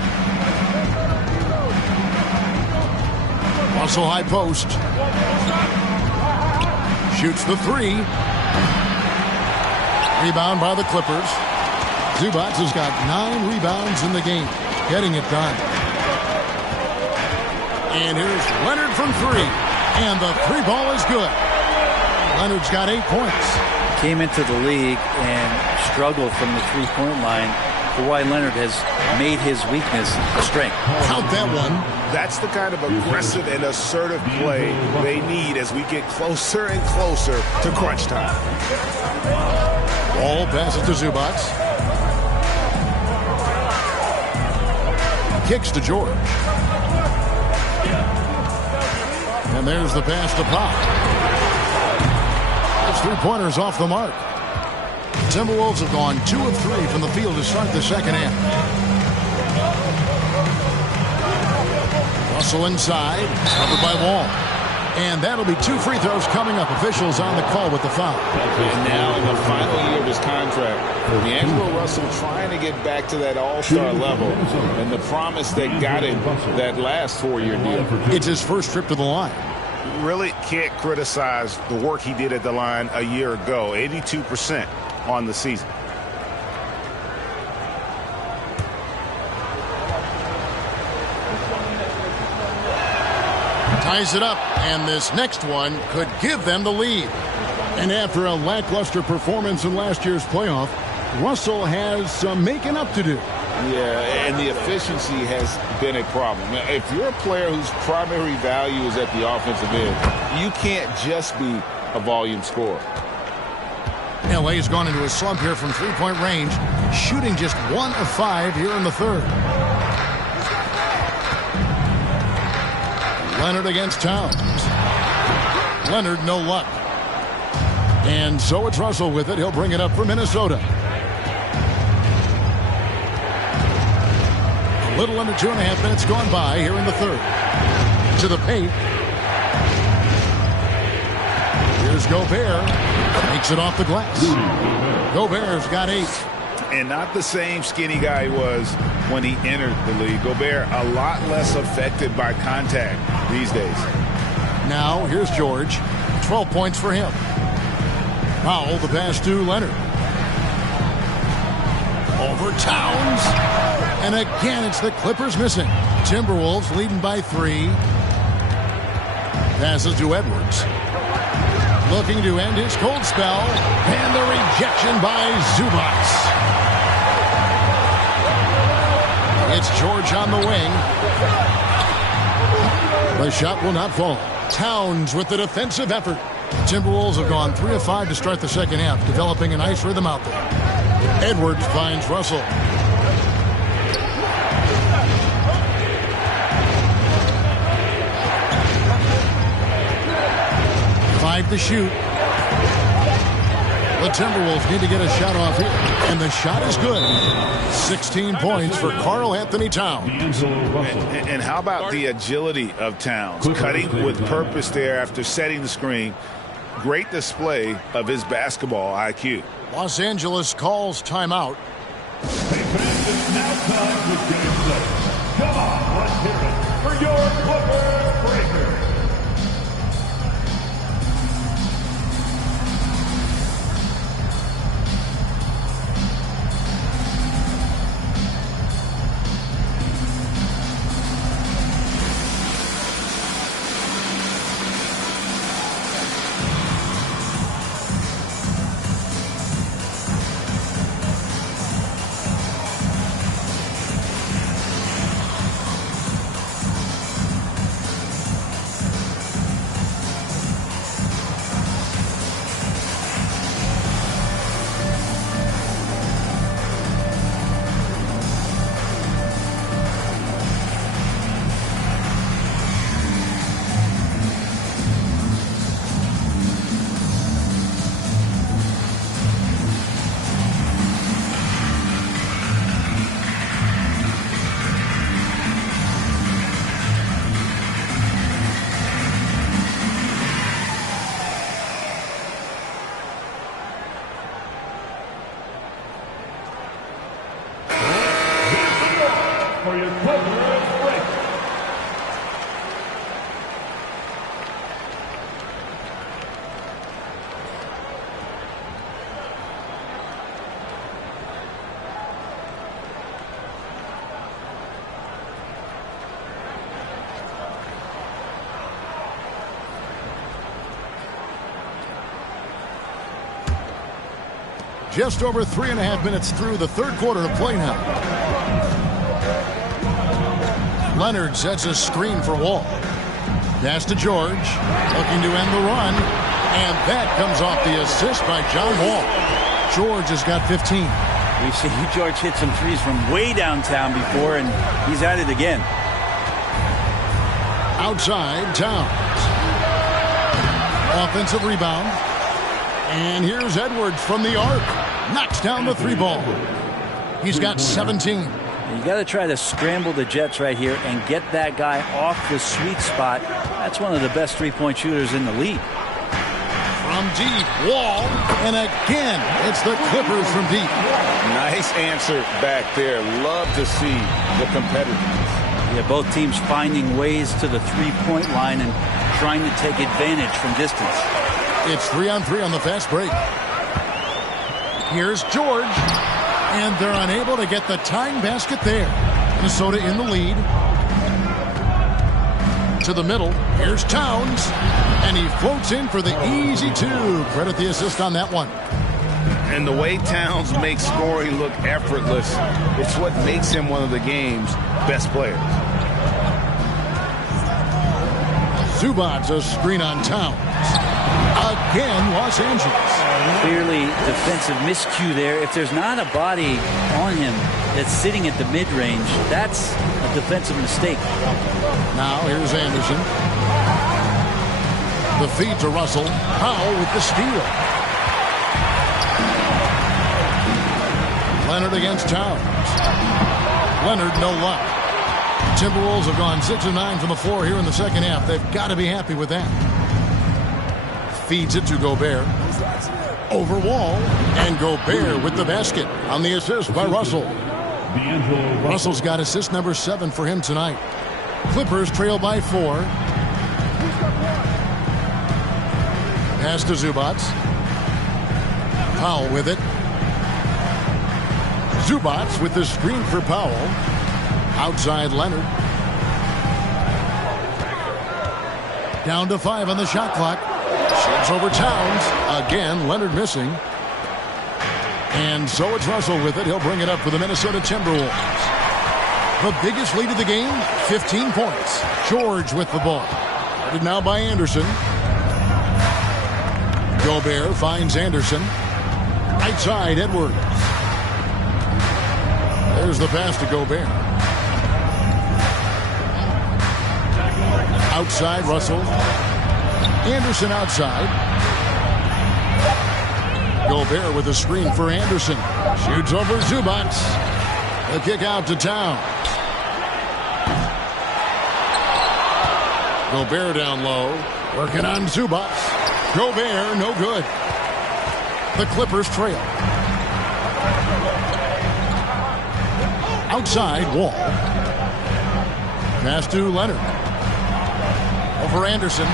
Russell high post. Shoots the 3. Rebound by the Clippers. Zubac has got 9 rebounds in the game. Getting it done. And here's Leonard from 3. And the 3 ball is good. Leonard's got 8 points. Came into the league and struggled from the three-point line. Kawhi Leonard has made his weakness a strength. Count that one. That's the kind of aggressive and assertive play they need as we get closer and closer to crunch time. Ball passes to Zubac. Kicks to George. And there's the pass to Pop. 3-pointers off the mark. Timberwolves have gone 2 of 3 from the field to start the second half. Russell inside, covered by Wall. And that'll be 2 free throws coming up. Officials on the call with the foul. And now in the final year of his contract, D'Angelo Russell trying to get back to that all-star level and the promise that got him that last 4-year deal. It's his first trip to the line. Really can't criticize the work he did at the line a year ago. 82% on the season. Ties it up, and this next one could give them the lead. And after a lackluster performance in last year's playoff, Russell has some making up to do. Yeah, and the efficiency has been a problem. Now, if you're a player whose primary value is at the offensive end, you can't just be a volume scorer. LA has gone into a slump here from 3-point range, shooting just 1 of 5 here in the third. Leonard against Towns. Leonard, no luck. And so it's Russell with it. He'll bring it up for Minnesota. A little under 2.5 minutes gone by here in the third. To the paint. Here's Gobert. Makes it off the glass. Gobert's got 8. And not the same skinny guy he was when he entered the league. Gobert a lot less affected by contact these days. Now here's George. 12 points for him. Powell the pass to Leonard. Over Towns. And again, it's the Clippers missing. Timberwolves leading by 3. Passes to Edwards. Looking to end his cold spell. And the rejection by Zubac. It's George on the wing. The shot will not fall. Towns with the defensive effort. Timberwolves have gone 3 of 5 to start the second half, developing a nice rhythm out there. Edwards finds Russell. Five to shoot. The Timberwolves need to get a shot off here. And the shot is good. 16 points for Karl Anthony Towns. And how about the agility of Towns? Cutting with purpose there after setting the screen. Great display of his basketball IQ. Los Angeles calls timeout. Hey fans, it's now time for game 6. Come on, let's hear it for your Clipper Breakers. For your Clipper Breakers. Just over 3.5 minutes through the third quarter of play now. Leonard sets a screen for Wall. Pass to George. Looking to end the run. And that comes off the assist by John Wall. George has got 15. We've seen George hit some threes from way downtown before, and he's at it again. Outside, Towns. Offensive rebound. And here's Edwards from the arc. Knocks down the 3-ball. He's got 17. You got to try to scramble the Jets right here and get that guy off the sweet spot. That's one of the best three-point shooters in the league. From deep, Wall. And again, it's the Clippers from deep. Nice answer back there. Love to see the competitiveness. Yeah, both teams finding ways to the three-point line and trying to take advantage from distance. It's 3-on-3 on the fast break. Here's George. And they're unable to get the tying basket there. Minnesota in the lead. To the middle. Here's Towns. And he floats in for the easy 2. Credit the assist on that one. And the way Towns makes scoring look effortless, it's what makes him one of the game's best players. Zubac a screen on Towns. Again, Los Angeles. Clearly defensive miscue there. If there's not a body on him that's sitting at the mid-range, that's a defensive mistake. Now here's Anderson. The feed to Russell. Powell with the steal. Leonard against Towns. Leonard, no luck. Timberwolves have gone 6 of 9 from the floor here in the second half. They've got to be happy with that. Feeds it to Gobert. Over Wall. And Gobert with the basket on the assist by Russell. Russell's got assist number 7 for him tonight. Clippers trail by 4. Pass to Zubac. Powell with it. Zubats with the screen for Powell. Outside Leonard. Down to 5 on the shot clock. Shoots over Towns. Again, Leonard missing. And so it's Russell with it. He'll bring it up for the Minnesota Timberwolves. The biggest lead of the game, 15 points. George with the ball. Guarded now by Anderson. Gobert finds Anderson. Right side, Edwards. There's the pass to Gobert. Outside, Russell. Anderson outside. Gobert with a screen for Anderson. Shoots over Zubats. The kick out to Towns. Gobert down low. Working on Zubats. Gobert, no good. The Clippers trail. Outside, Wall. Pass to Leonard. Over Anderson.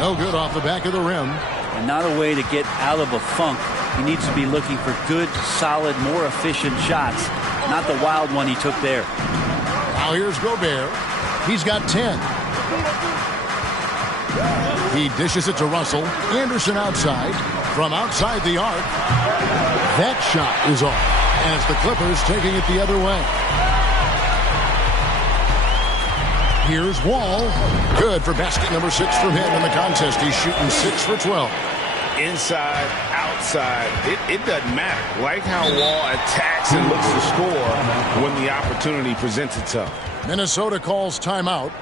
No good off the back of the rim. And not a way to get out of a funk. He needs to be looking for good, solid, more efficient shots. Not the wild one he took there. Now here's Gobert. He's got 10. He dishes it to Russell. Anderson outside. From outside the arc. That shot is off. As the Clippers taking it the other way. Here's Wall. Good for basket number 6 from him in the contest. He's shooting 6 for 12. Inside, outside, it doesn't matter. Like how Wall attacks and looks to score when the opportunity presents itself. Minnesota calls timeout.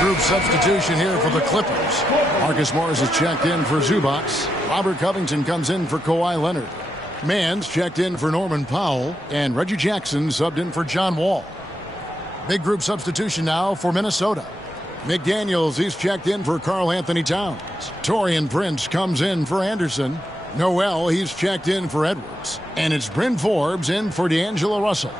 Group substitution here for the Clippers. Marcus Morris is checked in for Zubats. Robert Covington comes in for Kawhi Leonard. Mann's checked in for Norman Powell. And Reggie Jackson subbed in for John Wall. Big group substitution now for Minnesota. McDaniels, he's checked in for Karl Anthony Towns. Taurean Prince comes in for Anderson. Noel, he's checked in for Edwards. And it's Bryn Forbes in for D'Angelo Russell.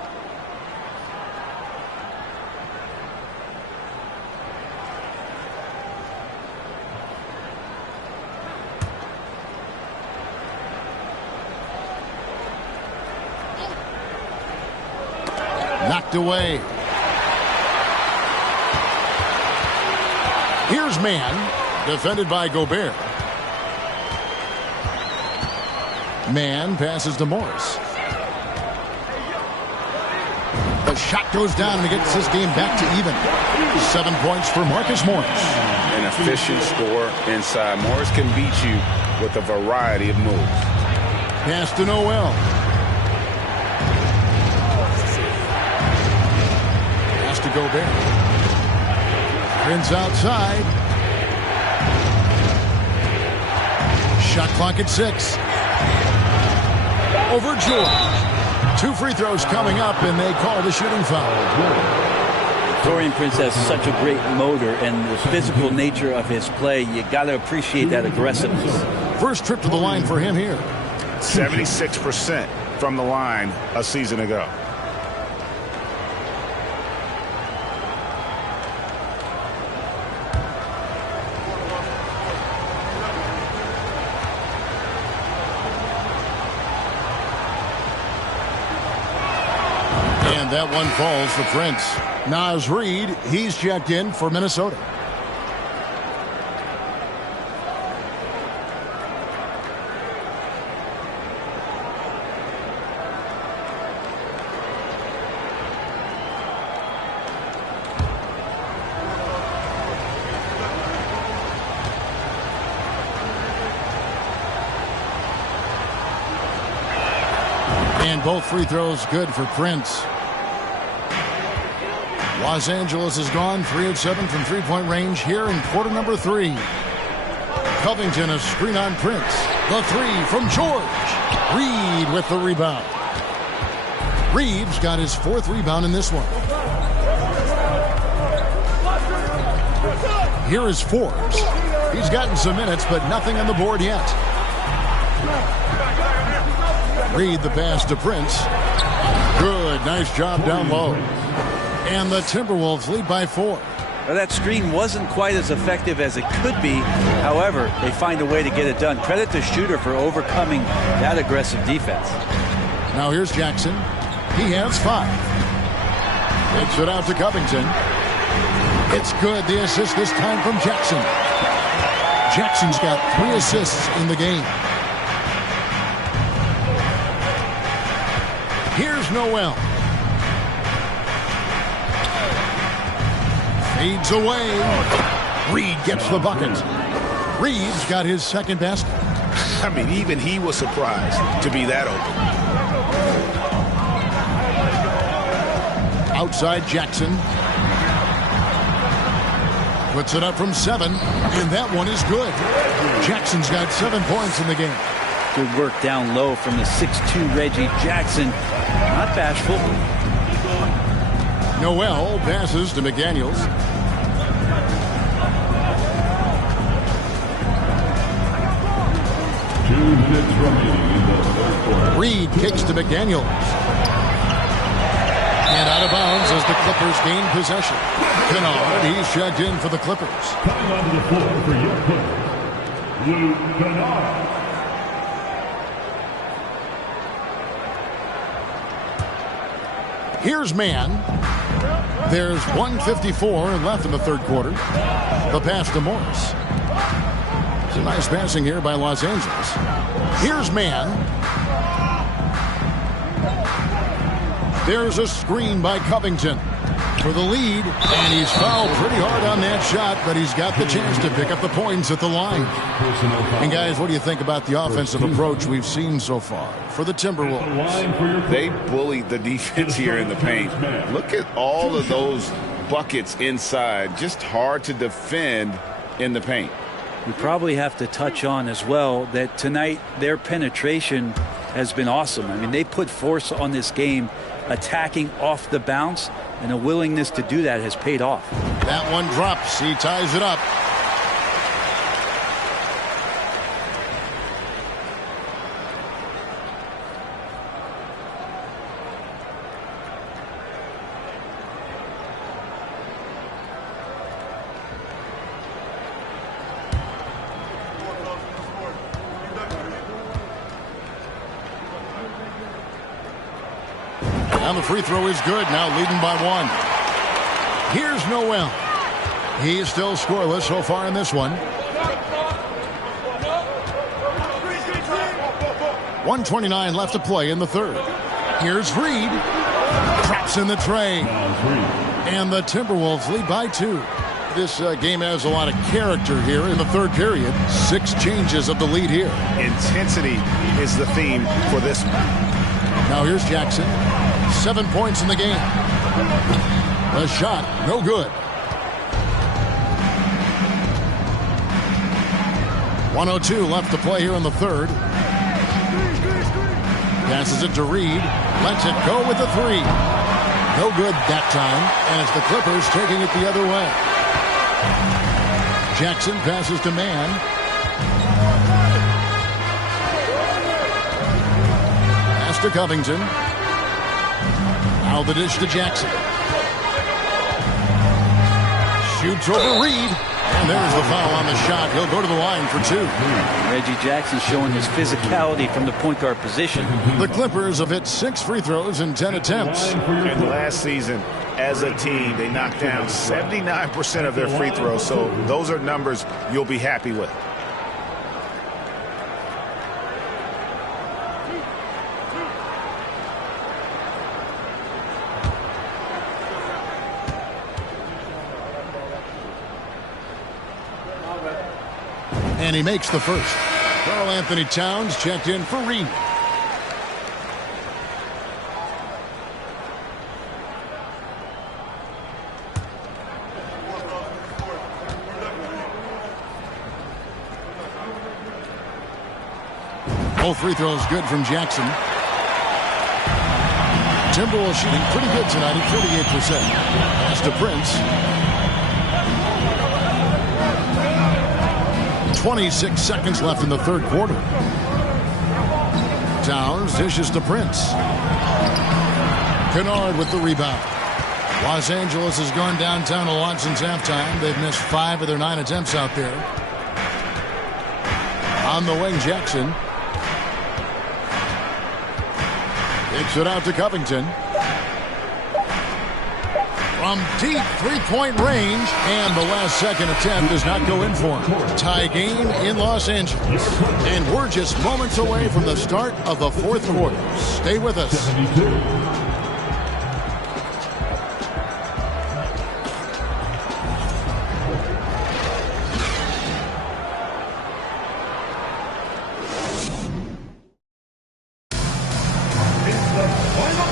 Knocked away. Here's Mann, defended by Gobert. Mann passes to Morris. The shot goes down and it gets this game back to even. 7 points for Marcus Morris. An efficient scorer inside. Morris can beat you with a variety of moves. Pass to Noel. To Gobert. Prince outside. Shot clock at 6. Over George. 2 free throws coming up, and they call the shooting foul. Taurean Prince has such a great motor and the physical nature of his play. You got to appreciate that aggressiveness. First trip to the line for him here. 76% from the line a season ago. And that one falls for Prince. Naz Reid, he's checked in for Minnesota. And both free throws good for Prince. Los Angeles has gone 3 of 7 from three-point range here in quarter number 3. Covington a screen on Prince. The three from George. Reid with the rebound. Reeves got his 4th rebound in this one. Here is Forbes. He's gotten some minutes, but nothing on the board yet. Reid the pass to Prince. Good, nice job down low. And the Timberwolves lead by 4. Well, that screen wasn't quite as effective as it could be. However, they find a way to get it done. Credit to Shooter for overcoming that aggressive defense. Now here's Jackson. He has 5. Takes it out to Covington. It's good. The assist this time from Jackson. Jackson's got 3 assists in the game. Here's Noel. Fades away. Reid gets the bucket. Reid's got his 2nd basket. I mean, even he was surprised to be that open. Outside Jackson. Puts it up from 7, and that one is good. Jackson's got 7 points in the game. Good work down low from the 6'2 Reggie Jackson. Not bashful. Noel passes to McDaniels. Reid kicks to McDaniels. And out of bounds as the Clippers gain possession. Kennard, he's checked in for the Clippers. Coming onto the floor for your Clippers, Luke Kennard. Here's man. There's 1:54 left in the 3rd quarter. The pass to Morris. It's a nice passing here by Los Angeles. Here's man. There's a screen by Covington for the lead, and he's fouled pretty hard on that shot, but he's got the chance to pick up the points at the line. And guys, what do you think about the offensive approach we've seen so far for the Timberwolves? They bullied the defense here in the paint. Look at all of those buckets inside. Just hard to defend in the paint. We probably have to touch on as well that tonight their penetration has been awesome. I mean, they put force on this game, attacking off the bounce, and a willingness to do that has paid off. That one drops. He ties it up. And the free throw is good. Now leading by 1. Here's Noel. He's still scoreless so far in this one. 1:29 left to play in the 3rd. Here's Reid. Traps in the tray. And the Timberwolves lead by 2. This game has a lot of character here in the 3rd period. 6 changes of the lead here. Intensity is the theme for this one. Now here's Jackson. 7 points in the game. The shot, no good. 1:02 left to play here in the 3rd. Passes it to Reid. Lets it go with the 3. No good that time. And it's the Clippers taking it the other way. Jackson passes to Mann. to Covington. Now the dish to Jackson. Shoots over Reed. And there's the foul on the shot. He'll go to the line for 2. Reggie Jackson showing his physicality from the point guard position. The Clippers have hit 6 free throws in 10 attempts. And last season, as a team, they knocked down 79% of their free throws. So those are numbers you'll be happy with. And he makes the first. Karl Anthony Towns checked in for Reed. Both free throws good from Jackson. Timberwolves shooting pretty good tonight at 48%. Pass to Prince. 26 seconds left in the third quarter. Towns dishes to Prince. Kennard with the rebound. Los Angeles has gone downtown a lot since halftime. They've missed 5 of their 9 attempts out there. On the wing, Jackson. Kicks it out to Covington. From deep three-point range, and the last second attempt does not go in for him. Tie game in Los Angeles. And we're just moments away from the start of the fourth quarter. Stay with us.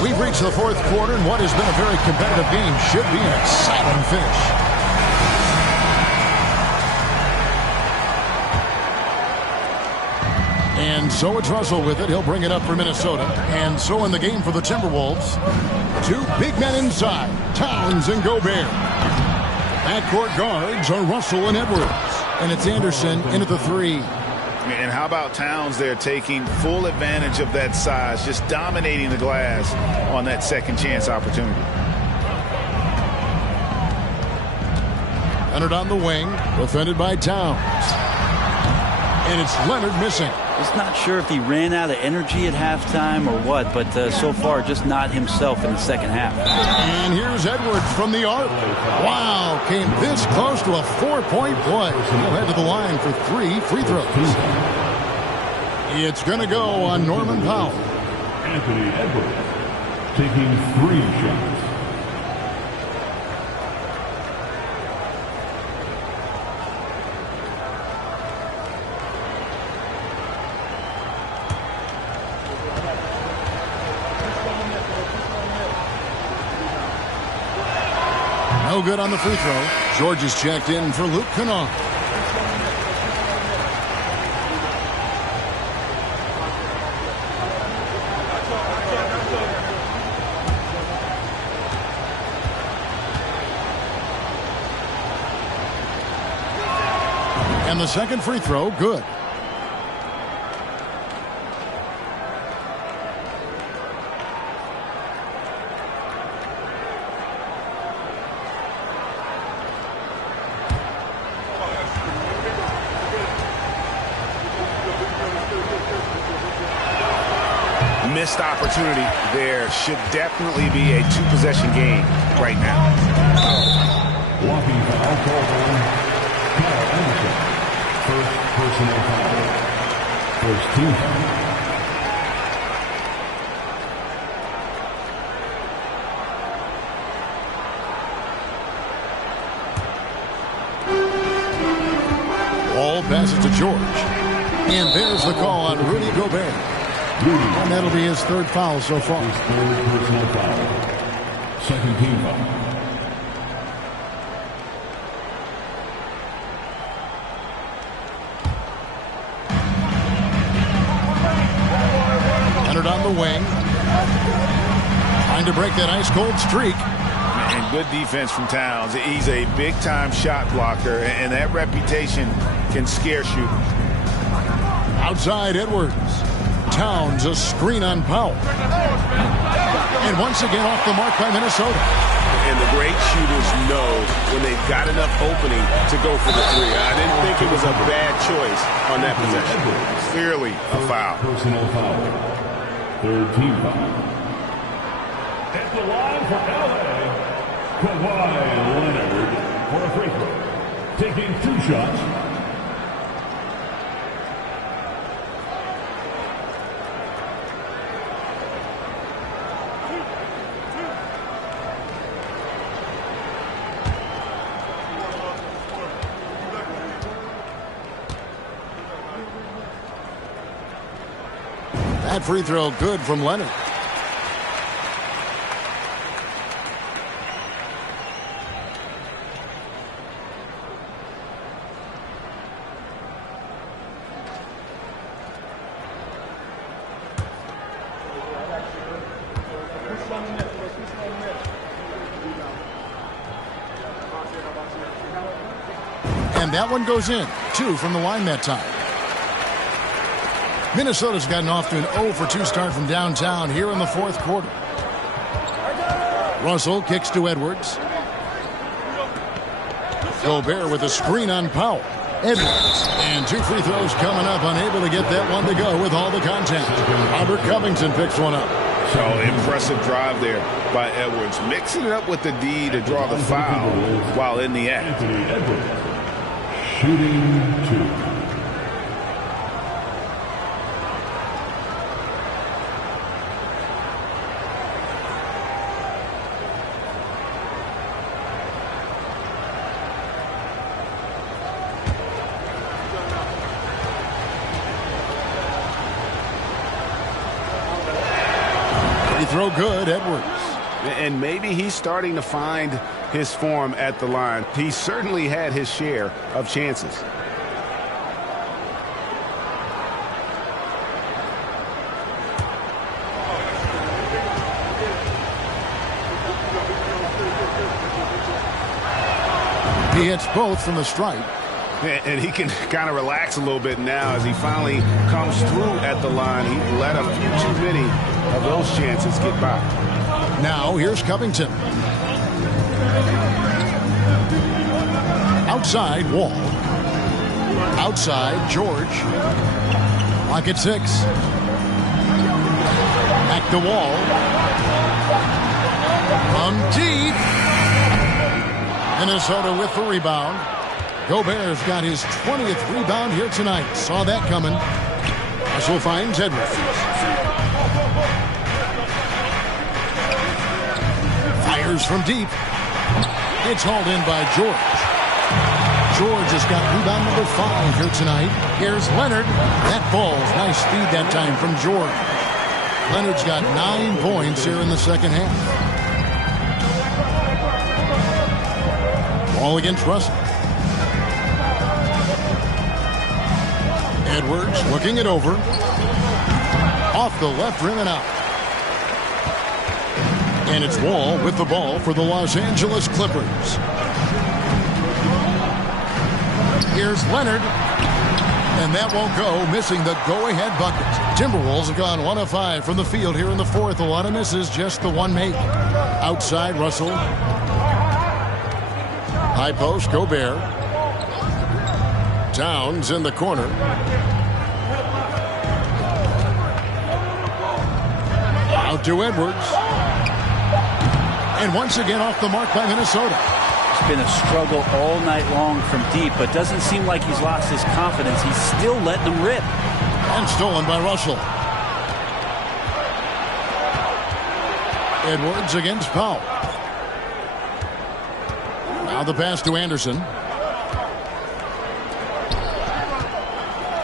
We've reached the fourth quarter, and what has been a very competitive game should be an exciting finish. And so it's Russell with it. He'll bring it up for Minnesota. And so in the game for the Timberwolves, 2 big men inside, Towns and Gobert. Backcourt guards are Russell and Edwards. And it's Anderson in at the 3. And how about Towns there taking full advantage of that size, just dominating the glass on that second chance opportunity. Leonard on the wing, defended by Towns. And it's Leonard missing. Just not sure if he ran out of energy at halftime or what, but so far just not himself in the second half. And here's Edwards from the arc. Wow, came this close to a 4-point play. He'll head to the line for 3 free throws. It's going to go on Norman Powell. Anthony Edwards taking 3 shots. No good on the free throw. George is checked in for Luke Kennard. And the second free throw, good. Missed opportunity there. Should definitely be a 2-possession game right now. Walking foul called on Kyle Anderson. First personal foul. First team foul. Ball passes to George. And there's the call on Rudy Gobert. And that'll be his 3rd foul so far. His 3rd personal foul. Second team foul. Leonard on the wing. Trying to break that ice-cold streak. And good defense from Towns. He's a big-time shot blocker, and that reputation can scare shooters. Outside Edwards. Towns, a screen on Powell. And once again off the mark by Minnesota. And the great shooters know when they've got enough opening to go for the three. I didn't think it was a bad choice on that possession. Clearly a foul. Personal foul. Third team foul. At the line for LA, Kawhi Leonard for a free throw. Taking 2 shots. That free throw good from Leonard. And that one goes in. 2 from the line that time. Minnesota's gotten off to an 0 for 2 start from downtown here in the fourth quarter. Russell kicks to Edwards. Gobert with a screen on Powell. Edwards. And 2 free throws coming up. Unable to get that one to go with all the contact. Robert Covington picks one up. So impressive drive there by Edwards. Mixing it up with the D to draw the foul while in the act. Shooting 2. Throw good, Edwards. And maybe he's starting to find his form at the line. He certainly had his share of chances. He hits both from the stripe. And he can kind of relax a little bit now as he finally comes through at the line. He let a few too many of those chances get by. Now here's Covington. Outside, Wall. Outside, George. Clock at 6. Back to Wall. From deep. Minnesota with the rebound. Gobert's got his 20th rebound here tonight. Saw that coming. Russell finds Edwards. Fires from deep. It's hauled in by George. George has got rebound number 5 here tonight. Here's Leonard. That ball's nice speed that time from George. Leonard's got 9 points here in the second half. Ball against Russell. Edwards looking it over. Off the left rim and out. And it's Wall with the ball for the Los Angeles Clippers. Here's Leonard. And that won't go, missing the go-ahead bucket. Timberwolves have gone 1 of 5 from the field here in the fourth. A lot of misses, just the one make. Outside, Russell. High post, Gobert. Towns in the corner. Out to Edwards. And once again off the mark by Minnesota. It's been a struggle all night long from deep, but doesn't seem like he's lost his confidence. He's still letting them rip. And stolen by Russell. Edwards against Powell. Now the pass to Anderson.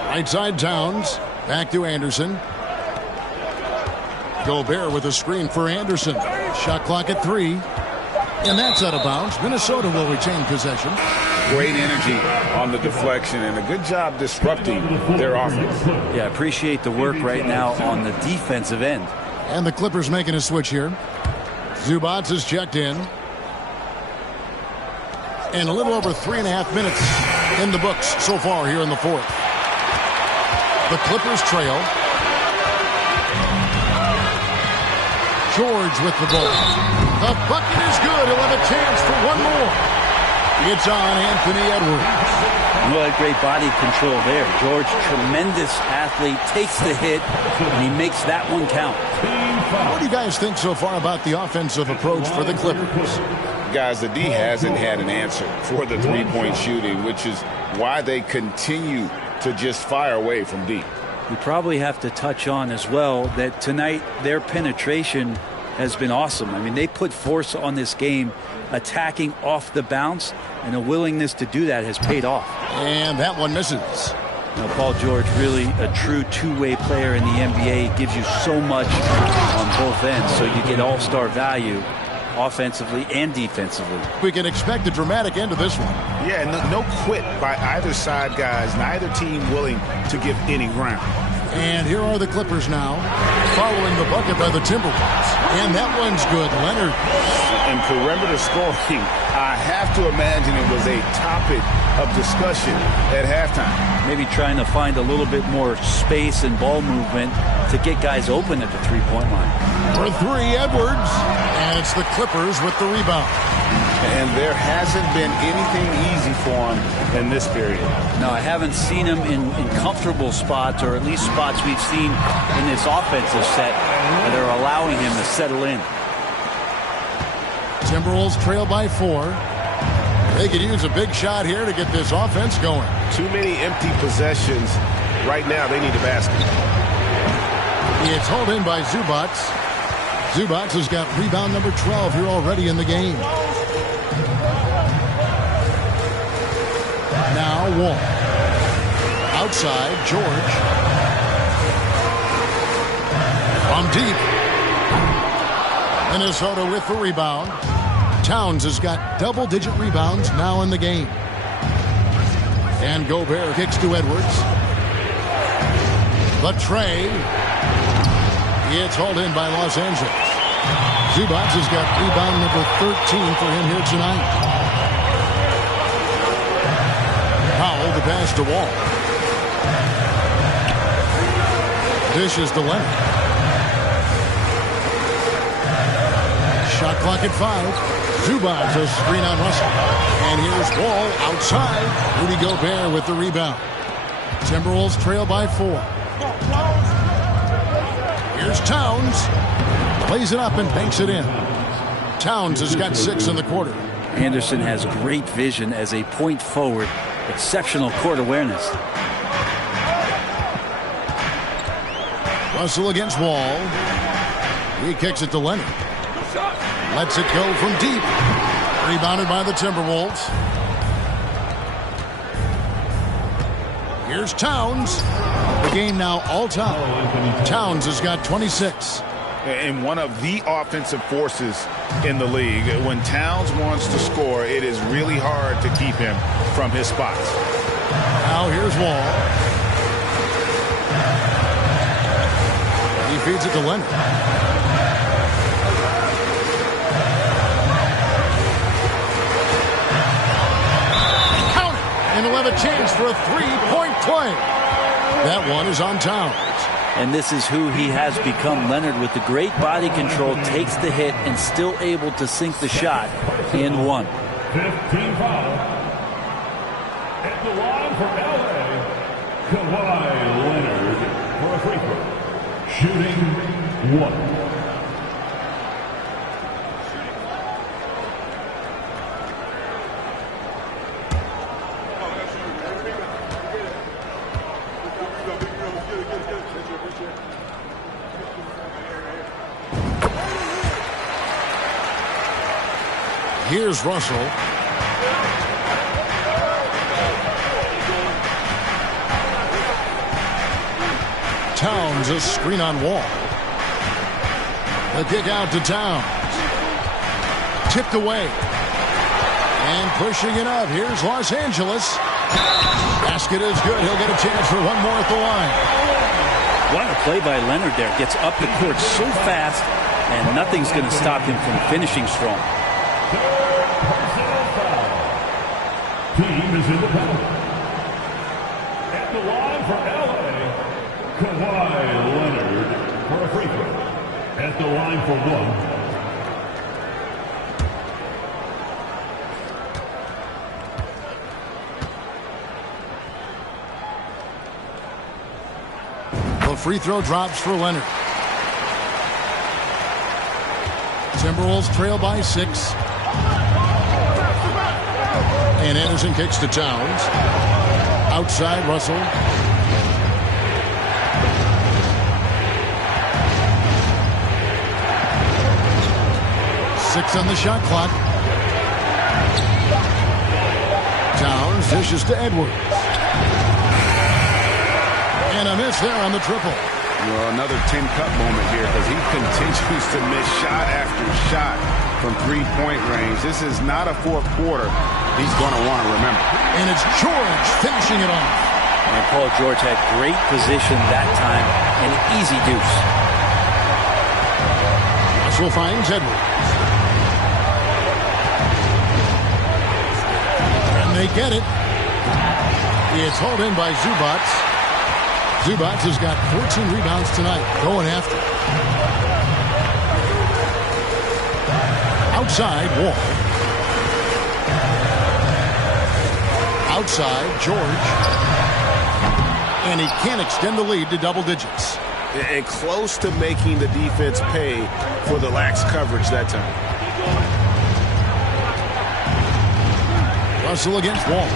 Right side Towns. Back to Anderson. Gobert with a screen for Anderson. Shot clock at 3. And that's out of bounds. Minnesota will retain possession. Great energy on the deflection and a good job disrupting their offense. Yeah, appreciate the work right now on the defensive end. And the Clippers making a switch here. Zubats is checked in. And a little over 3.5 minutes in the books so far here in the fourth. The Clippers trail. George with the ball. The bucket is good. He'll have a chance for one more. It's on Anthony Edwards. Well, great body control there. George, tremendous athlete, takes the hit, and he makes that one count. What do you guys think so far about the offensive approach for the Clippers? Guys, the D hasn't had an answer for the three-point shooting, which is why they continue to just fire away from deep. We probably have to touch on as well that tonight their penetration has been awesome. I mean, they put force on this game, attacking off the bounce, and a willingness to do that has paid off. And that one misses. Now, Paul George, really a true two-way player in the NBA. He gives you so much on both ends, so you get all-star value offensively and defensively. We can expect a dramatic end to this one. Yeah, no quit by either side, guys. Neither team willing to give any ground. And here are the Clippers now, following the bucket by the Timberwolves. And that one's good. Leonard. And perimeter scoring, I have to imagine it was a topic of discussion at halftime. Maybe trying to find a little bit more space and ball movement to get guys open at the three-point line. For three, Edwards. And it's the Clippers with the rebound. And there hasn't been anything easy for him in this period. No, I haven't seen him in comfortable spots, or at least spots we've seen in this offensive set that are allowing him to settle in. Timberwolves trail by 4. They could use a big shot here to get this offense going. Too many empty possessions. Right now, they need a basket. It's hauled in by Zubac. Zubac has got rebound number 12 here already in the game. Now Wall. Outside, George. From deep. Minnesota with the rebound. Towns has got double-digit rebounds now in the game. And Gobert kicks to Edwards. The tray. It's hauled in by Los Angeles. Zubac has got rebound number 13 for him here tonight. Powell, the pass to Wall. Dishes to Leonard. Shot clock at 5. Zubac, a screen on Russell. And here's Wall outside. Rudy Gobert with the rebound. Timberwolves trail by 4. Here's Towns. Plays it up and banks it in. Towns has got 6 in the quarter. Anderson has great vision as a point forward. Exceptional court awareness. Russell against Wall. He kicks it to Leonard. Lets it go from deep. Rebounded by the Timberwolves. Here's Towns. The game now all time. Towns has got 26. And one of the offensive forces in the league. When Towns wants to score, it is really hard to keep him from his spots. Now here's Wall. He feeds it to Leonard. And he'll have a chance for a three-point play. That one is on Towns. And this is who he has become. Leonard, with the great body control, takes the hit and still able to sink the shot in 1. 15 foul. At the line for LA, Kawhi Leonard for a free throw. Shooting 1. Here's Russell. Towns, a screen on Wall. The kick out to Towns. Tipped away. And pushing it up. Here's Los Angeles. Basket is good. He'll get a chance for one more at the line. What a play by Leonard there. Gets up the court so fast, and nothing's going to stop him from finishing strong. Team is in the penalty. At the line for LA, Kawhi Leonard for a free throw. At the line for one. The free throw drops for Leonard. Timberwolves trail by 6. And Anderson kicks to Towns. Outside, Russell. Six on the shot clock. Towns dishes to Edwards. And a miss there on the triple. Well, another tin cup moment here because he continues to miss shot after shot from three-point range. This is not a fourth quarter he's going to want to remember. And it's George finishing it off. And Paul George had great position that time. An easy deuce. Russell finds Edwards. And they get it. It's hauled in by Zubac. Zubac has got 14 rebounds tonight, going after. Outside, Wall. Outside, George. And he can't extend the lead to double digits. And close to making the defense pay for the lax coverage that time. Russell against Wall.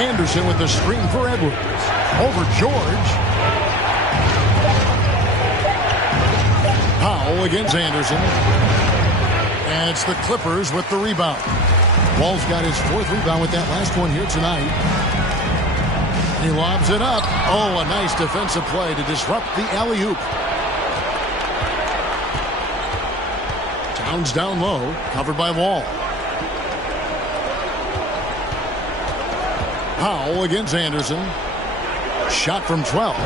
Anderson with the screen for Edwards. Over George. Powell against Anderson. And it's the Clippers with the rebound. Wall's got his 4th rebound with that last one here tonight. He lobs it up. Oh, a nice defensive play to disrupt the alley-oop. Towns down low, covered by Wall. Powell against Anderson. Shot from 12.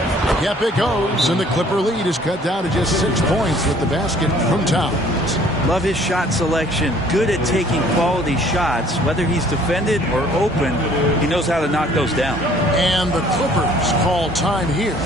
Yep, it goes, and the Clipper lead is cut down to just 6 points with the basket from Towns. Love his shot selection. Good at taking quality shots. Whether he's defended or open, he knows how to knock those down. And the Clippers call time here.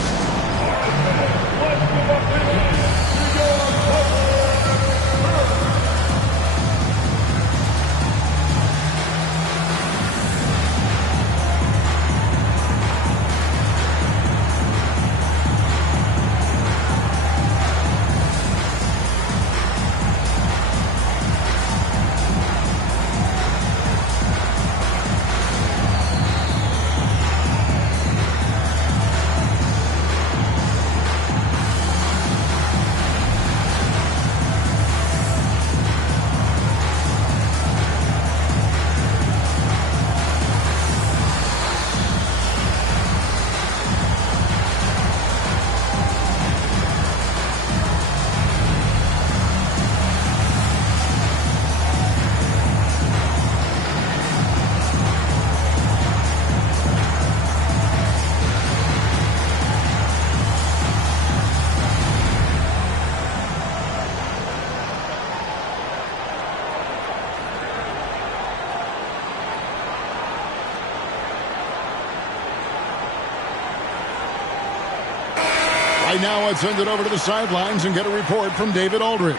Right now, let's send it over to the sidelines and get a report from David Aldridge.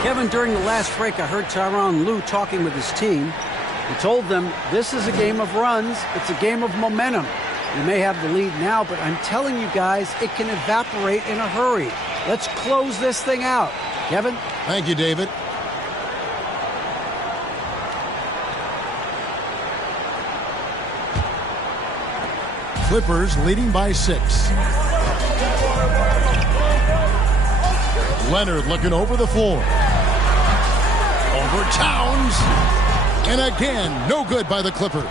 Kevin, during the last break, I heard Tyronn Lue talking with his team. He told them this is a game of runs. It's a game of momentum. You may have the lead now, but I'm telling you guys, it can evaporate in a hurry. Let's close this thing out. Kevin? Thank you, David. Clippers leading by 6. Leonard looking over the floor. Over Towns. And again, no good by the Clippers.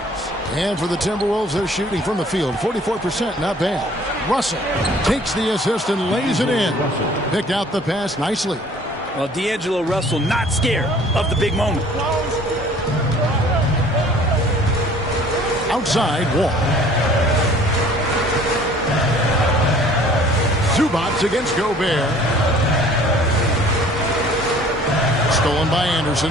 And for the Timberwolves, they're shooting from the field. 44%, not bad. Russell takes the assist and lays it in. Picked out the pass nicely. Well, D'Angelo Russell not scared of the big moment. Outside, Wall. Zubac against Gobert. Stolen by Anderson.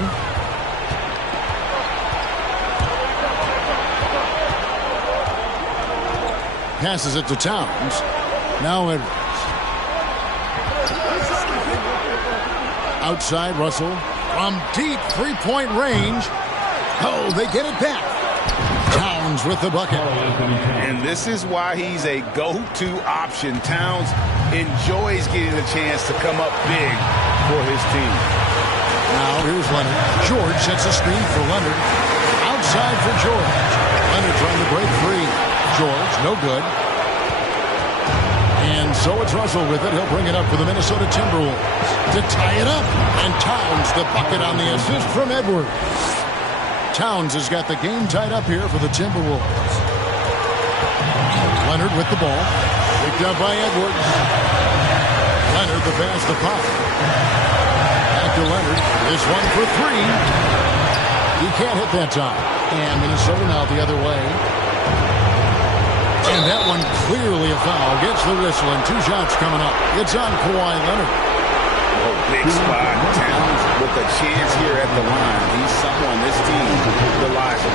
Passes it to Towns. Now Edwards. Outside, Russell from deep three-point range. Oh, they get it back. Towns with the bucket. And this is why he's a go-to option. Towns enjoys getting the chance to come up big for his team. Now here's Leonard. George sets a screen for Leonard. Outside for George. Leonard trying to break free. George, no good. And so it's Russell with it. He'll bring it up for the Minnesota Timberwolves to tie it up. And Towns the bucket on the assist from Edwards. Towns has got the game tied up here for the Timberwolves. Leonard with the ball. Picked up by Edwards. Leonard the pass to Pop. Back to Leonard. This one for three. He can't hit that time. And Minnesota now the other way. And that one clearly a foul. Gets the whistle and 2 shots coming up. It's on Kawhi Leonard. Oh, big spot. Towns with a chance here at the line. He's someone this team relies on.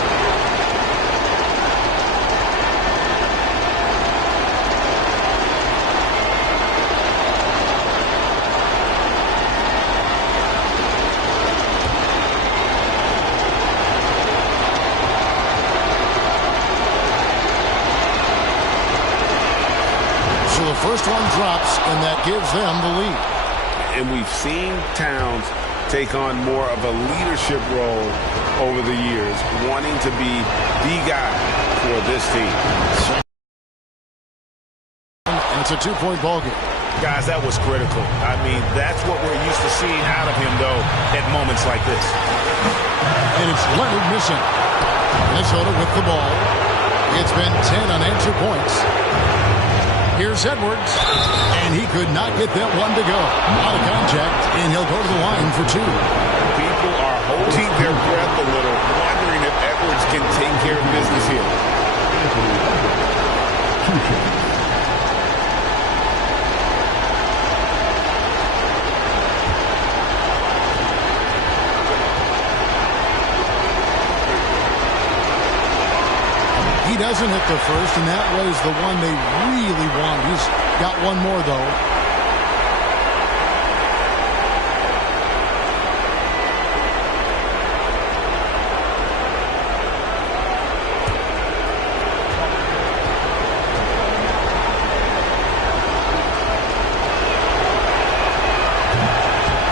So the first one drops, and that gives them the lead. And we've seen Towns take on more of a leadership role over the years, wanting to be the guy for this team. And it's a 2-point ball game. Guys, that was critical. I mean, that's what we're used to seeing out of him, though, at moments like this. And it's Leonard missing. Minnesota with the ball. It's been 10 unanswered points. Here's Edwards, and he could not get that one to go. Out of contact, and he'll go to the line for 2. People are holding their breath a little, wondering if Edwards can take care of business here. He doesn't hit the first, and that was the one they really want. He's got one more, though.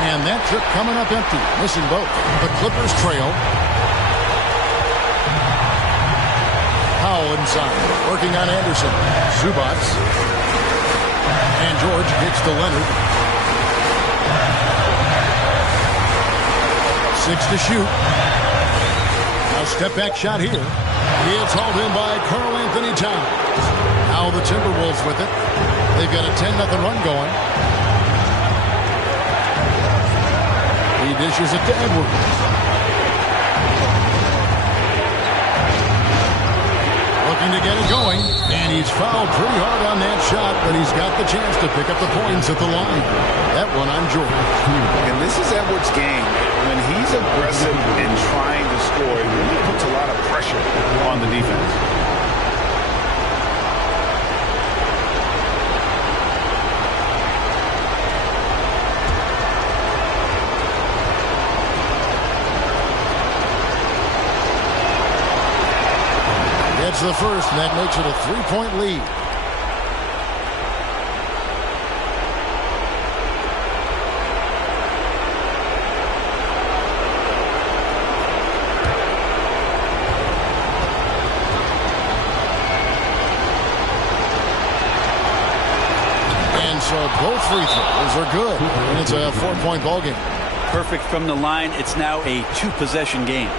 And that trip coming up empty, missing both. The Clippers trail. Powell inside, working on Anderson. Zubac. And George gets to Leonard. 6 to shoot. Now step back shot here. It's hauled in by Karl Anthony Towns. Now the Timberwolves with it. They've got a 10-0 run going. He dishes it to Edwards. To get it going, and he's fouled pretty hard on that shot, but he's got the chance to pick up the points at the line. That one on George. And this is Edwards' game. When he's aggressive and trying to score, it really puts a lot of pressure on the defense. It's the first, and that makes it a 3-point lead. And so both free throws are good, and it's a 4-point ball game. Perfect from the line. It's now a 2-possession game.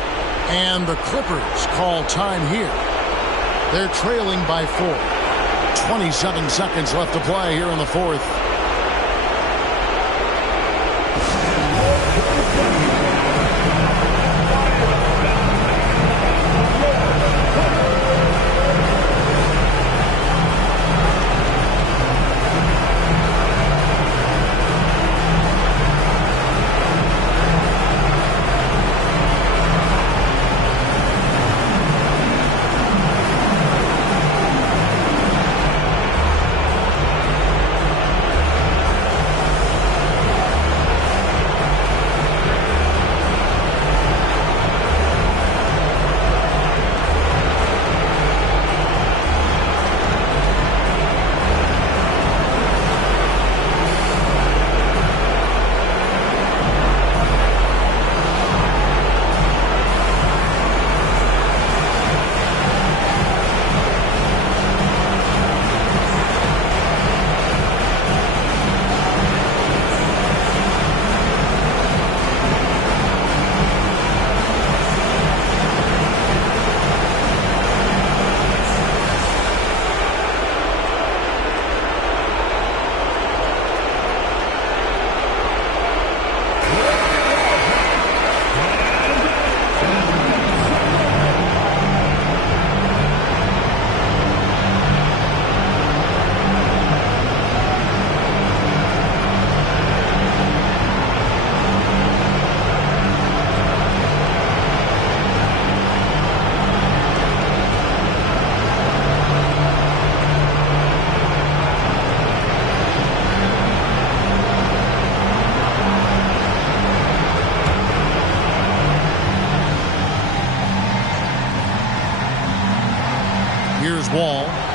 And the Clippers call time here. They're trailing by 4. 27 seconds left to play here in the fourth.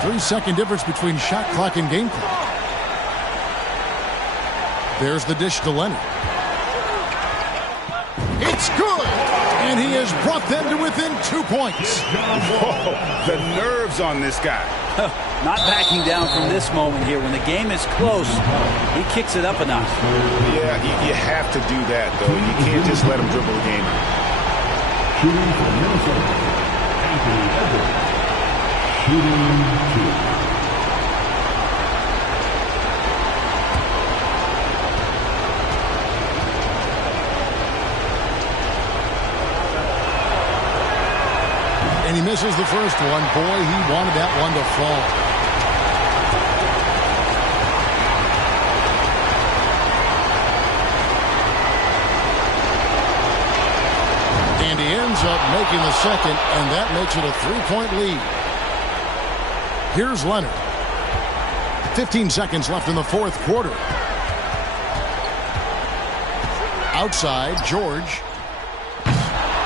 3-second difference between shot clock and game clock. There's the dish to Leonard. It's good! And he has brought them to within 2 points. Whoa, the nerves on this guy. Not backing down from this moment here. When the game is close, he kicks it up a notch. Yeah, you have to do that, though. You can't just let him dribble the game. Shooting for Minnesota, Anthony Edwards. Shooting 2. And he misses the first one. Boy, he wanted that one to fall. And he ends up making the second, and that makes it a 3-point lead. Here's Leonard. 15 seconds left in the fourth quarter. Outside, George.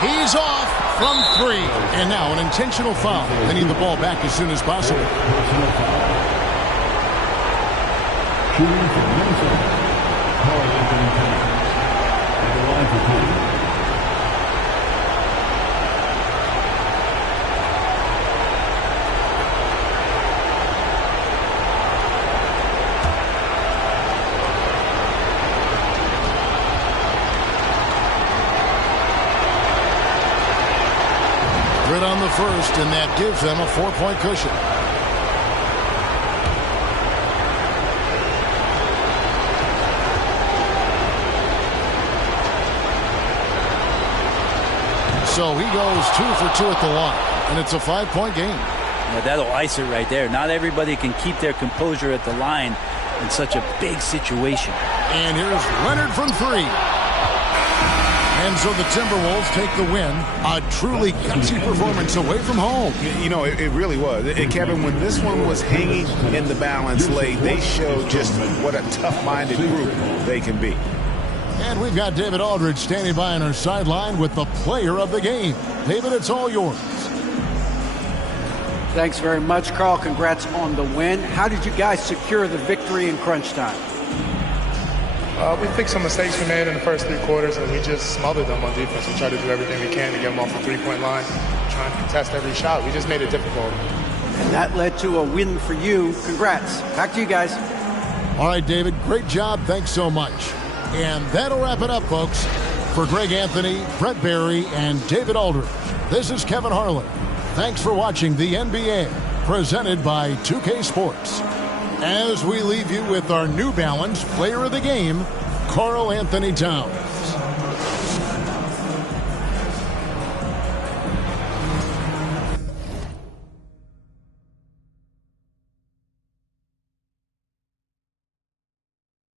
He's off from 3. And now an intentional foul. They need the ball back as soon as possible. Shooting for Minnesota, Carl-Anthony Towns. At the line for 2. On the first, and that gives them a 4-point cushion. So he goes 2 for 2 at the line, and it's a 5-point game. Yeah, that'll ice it right there. Not everybody can keep their composure at the line in such a big situation. And here's Leonard from 3. And so the Timberwolves take the win. A truly gutsy performance away from home. You know, it really was. And Kevin, when this one was hanging in the balance late, they showed just what a tough-minded group they can be. And we've got David Aldridge standing by on our sideline with the player of the game. David, it's all yours. Thanks very much, Carl. Congrats on the win. How did you guys secure the victory in crunch time? We fixed some mistakes we made in the first 3 quarters, and we just smothered them on defense. We tried to do everything we can to get them off the 3-point line, trying to contest every shot. We just made it difficult. And that led to a win for you. Congrats. Back to you guys. All right, David, great job. Thanks so much. And that'll wrap it up, folks. For Greg Anthony, Brett Barry, and David Aldridge, this is Kevin Harlan. Thanks for watching the NBA, presented by 2K Sports. As we leave you with our New Balance player of the game, Carl-Anthony Towns.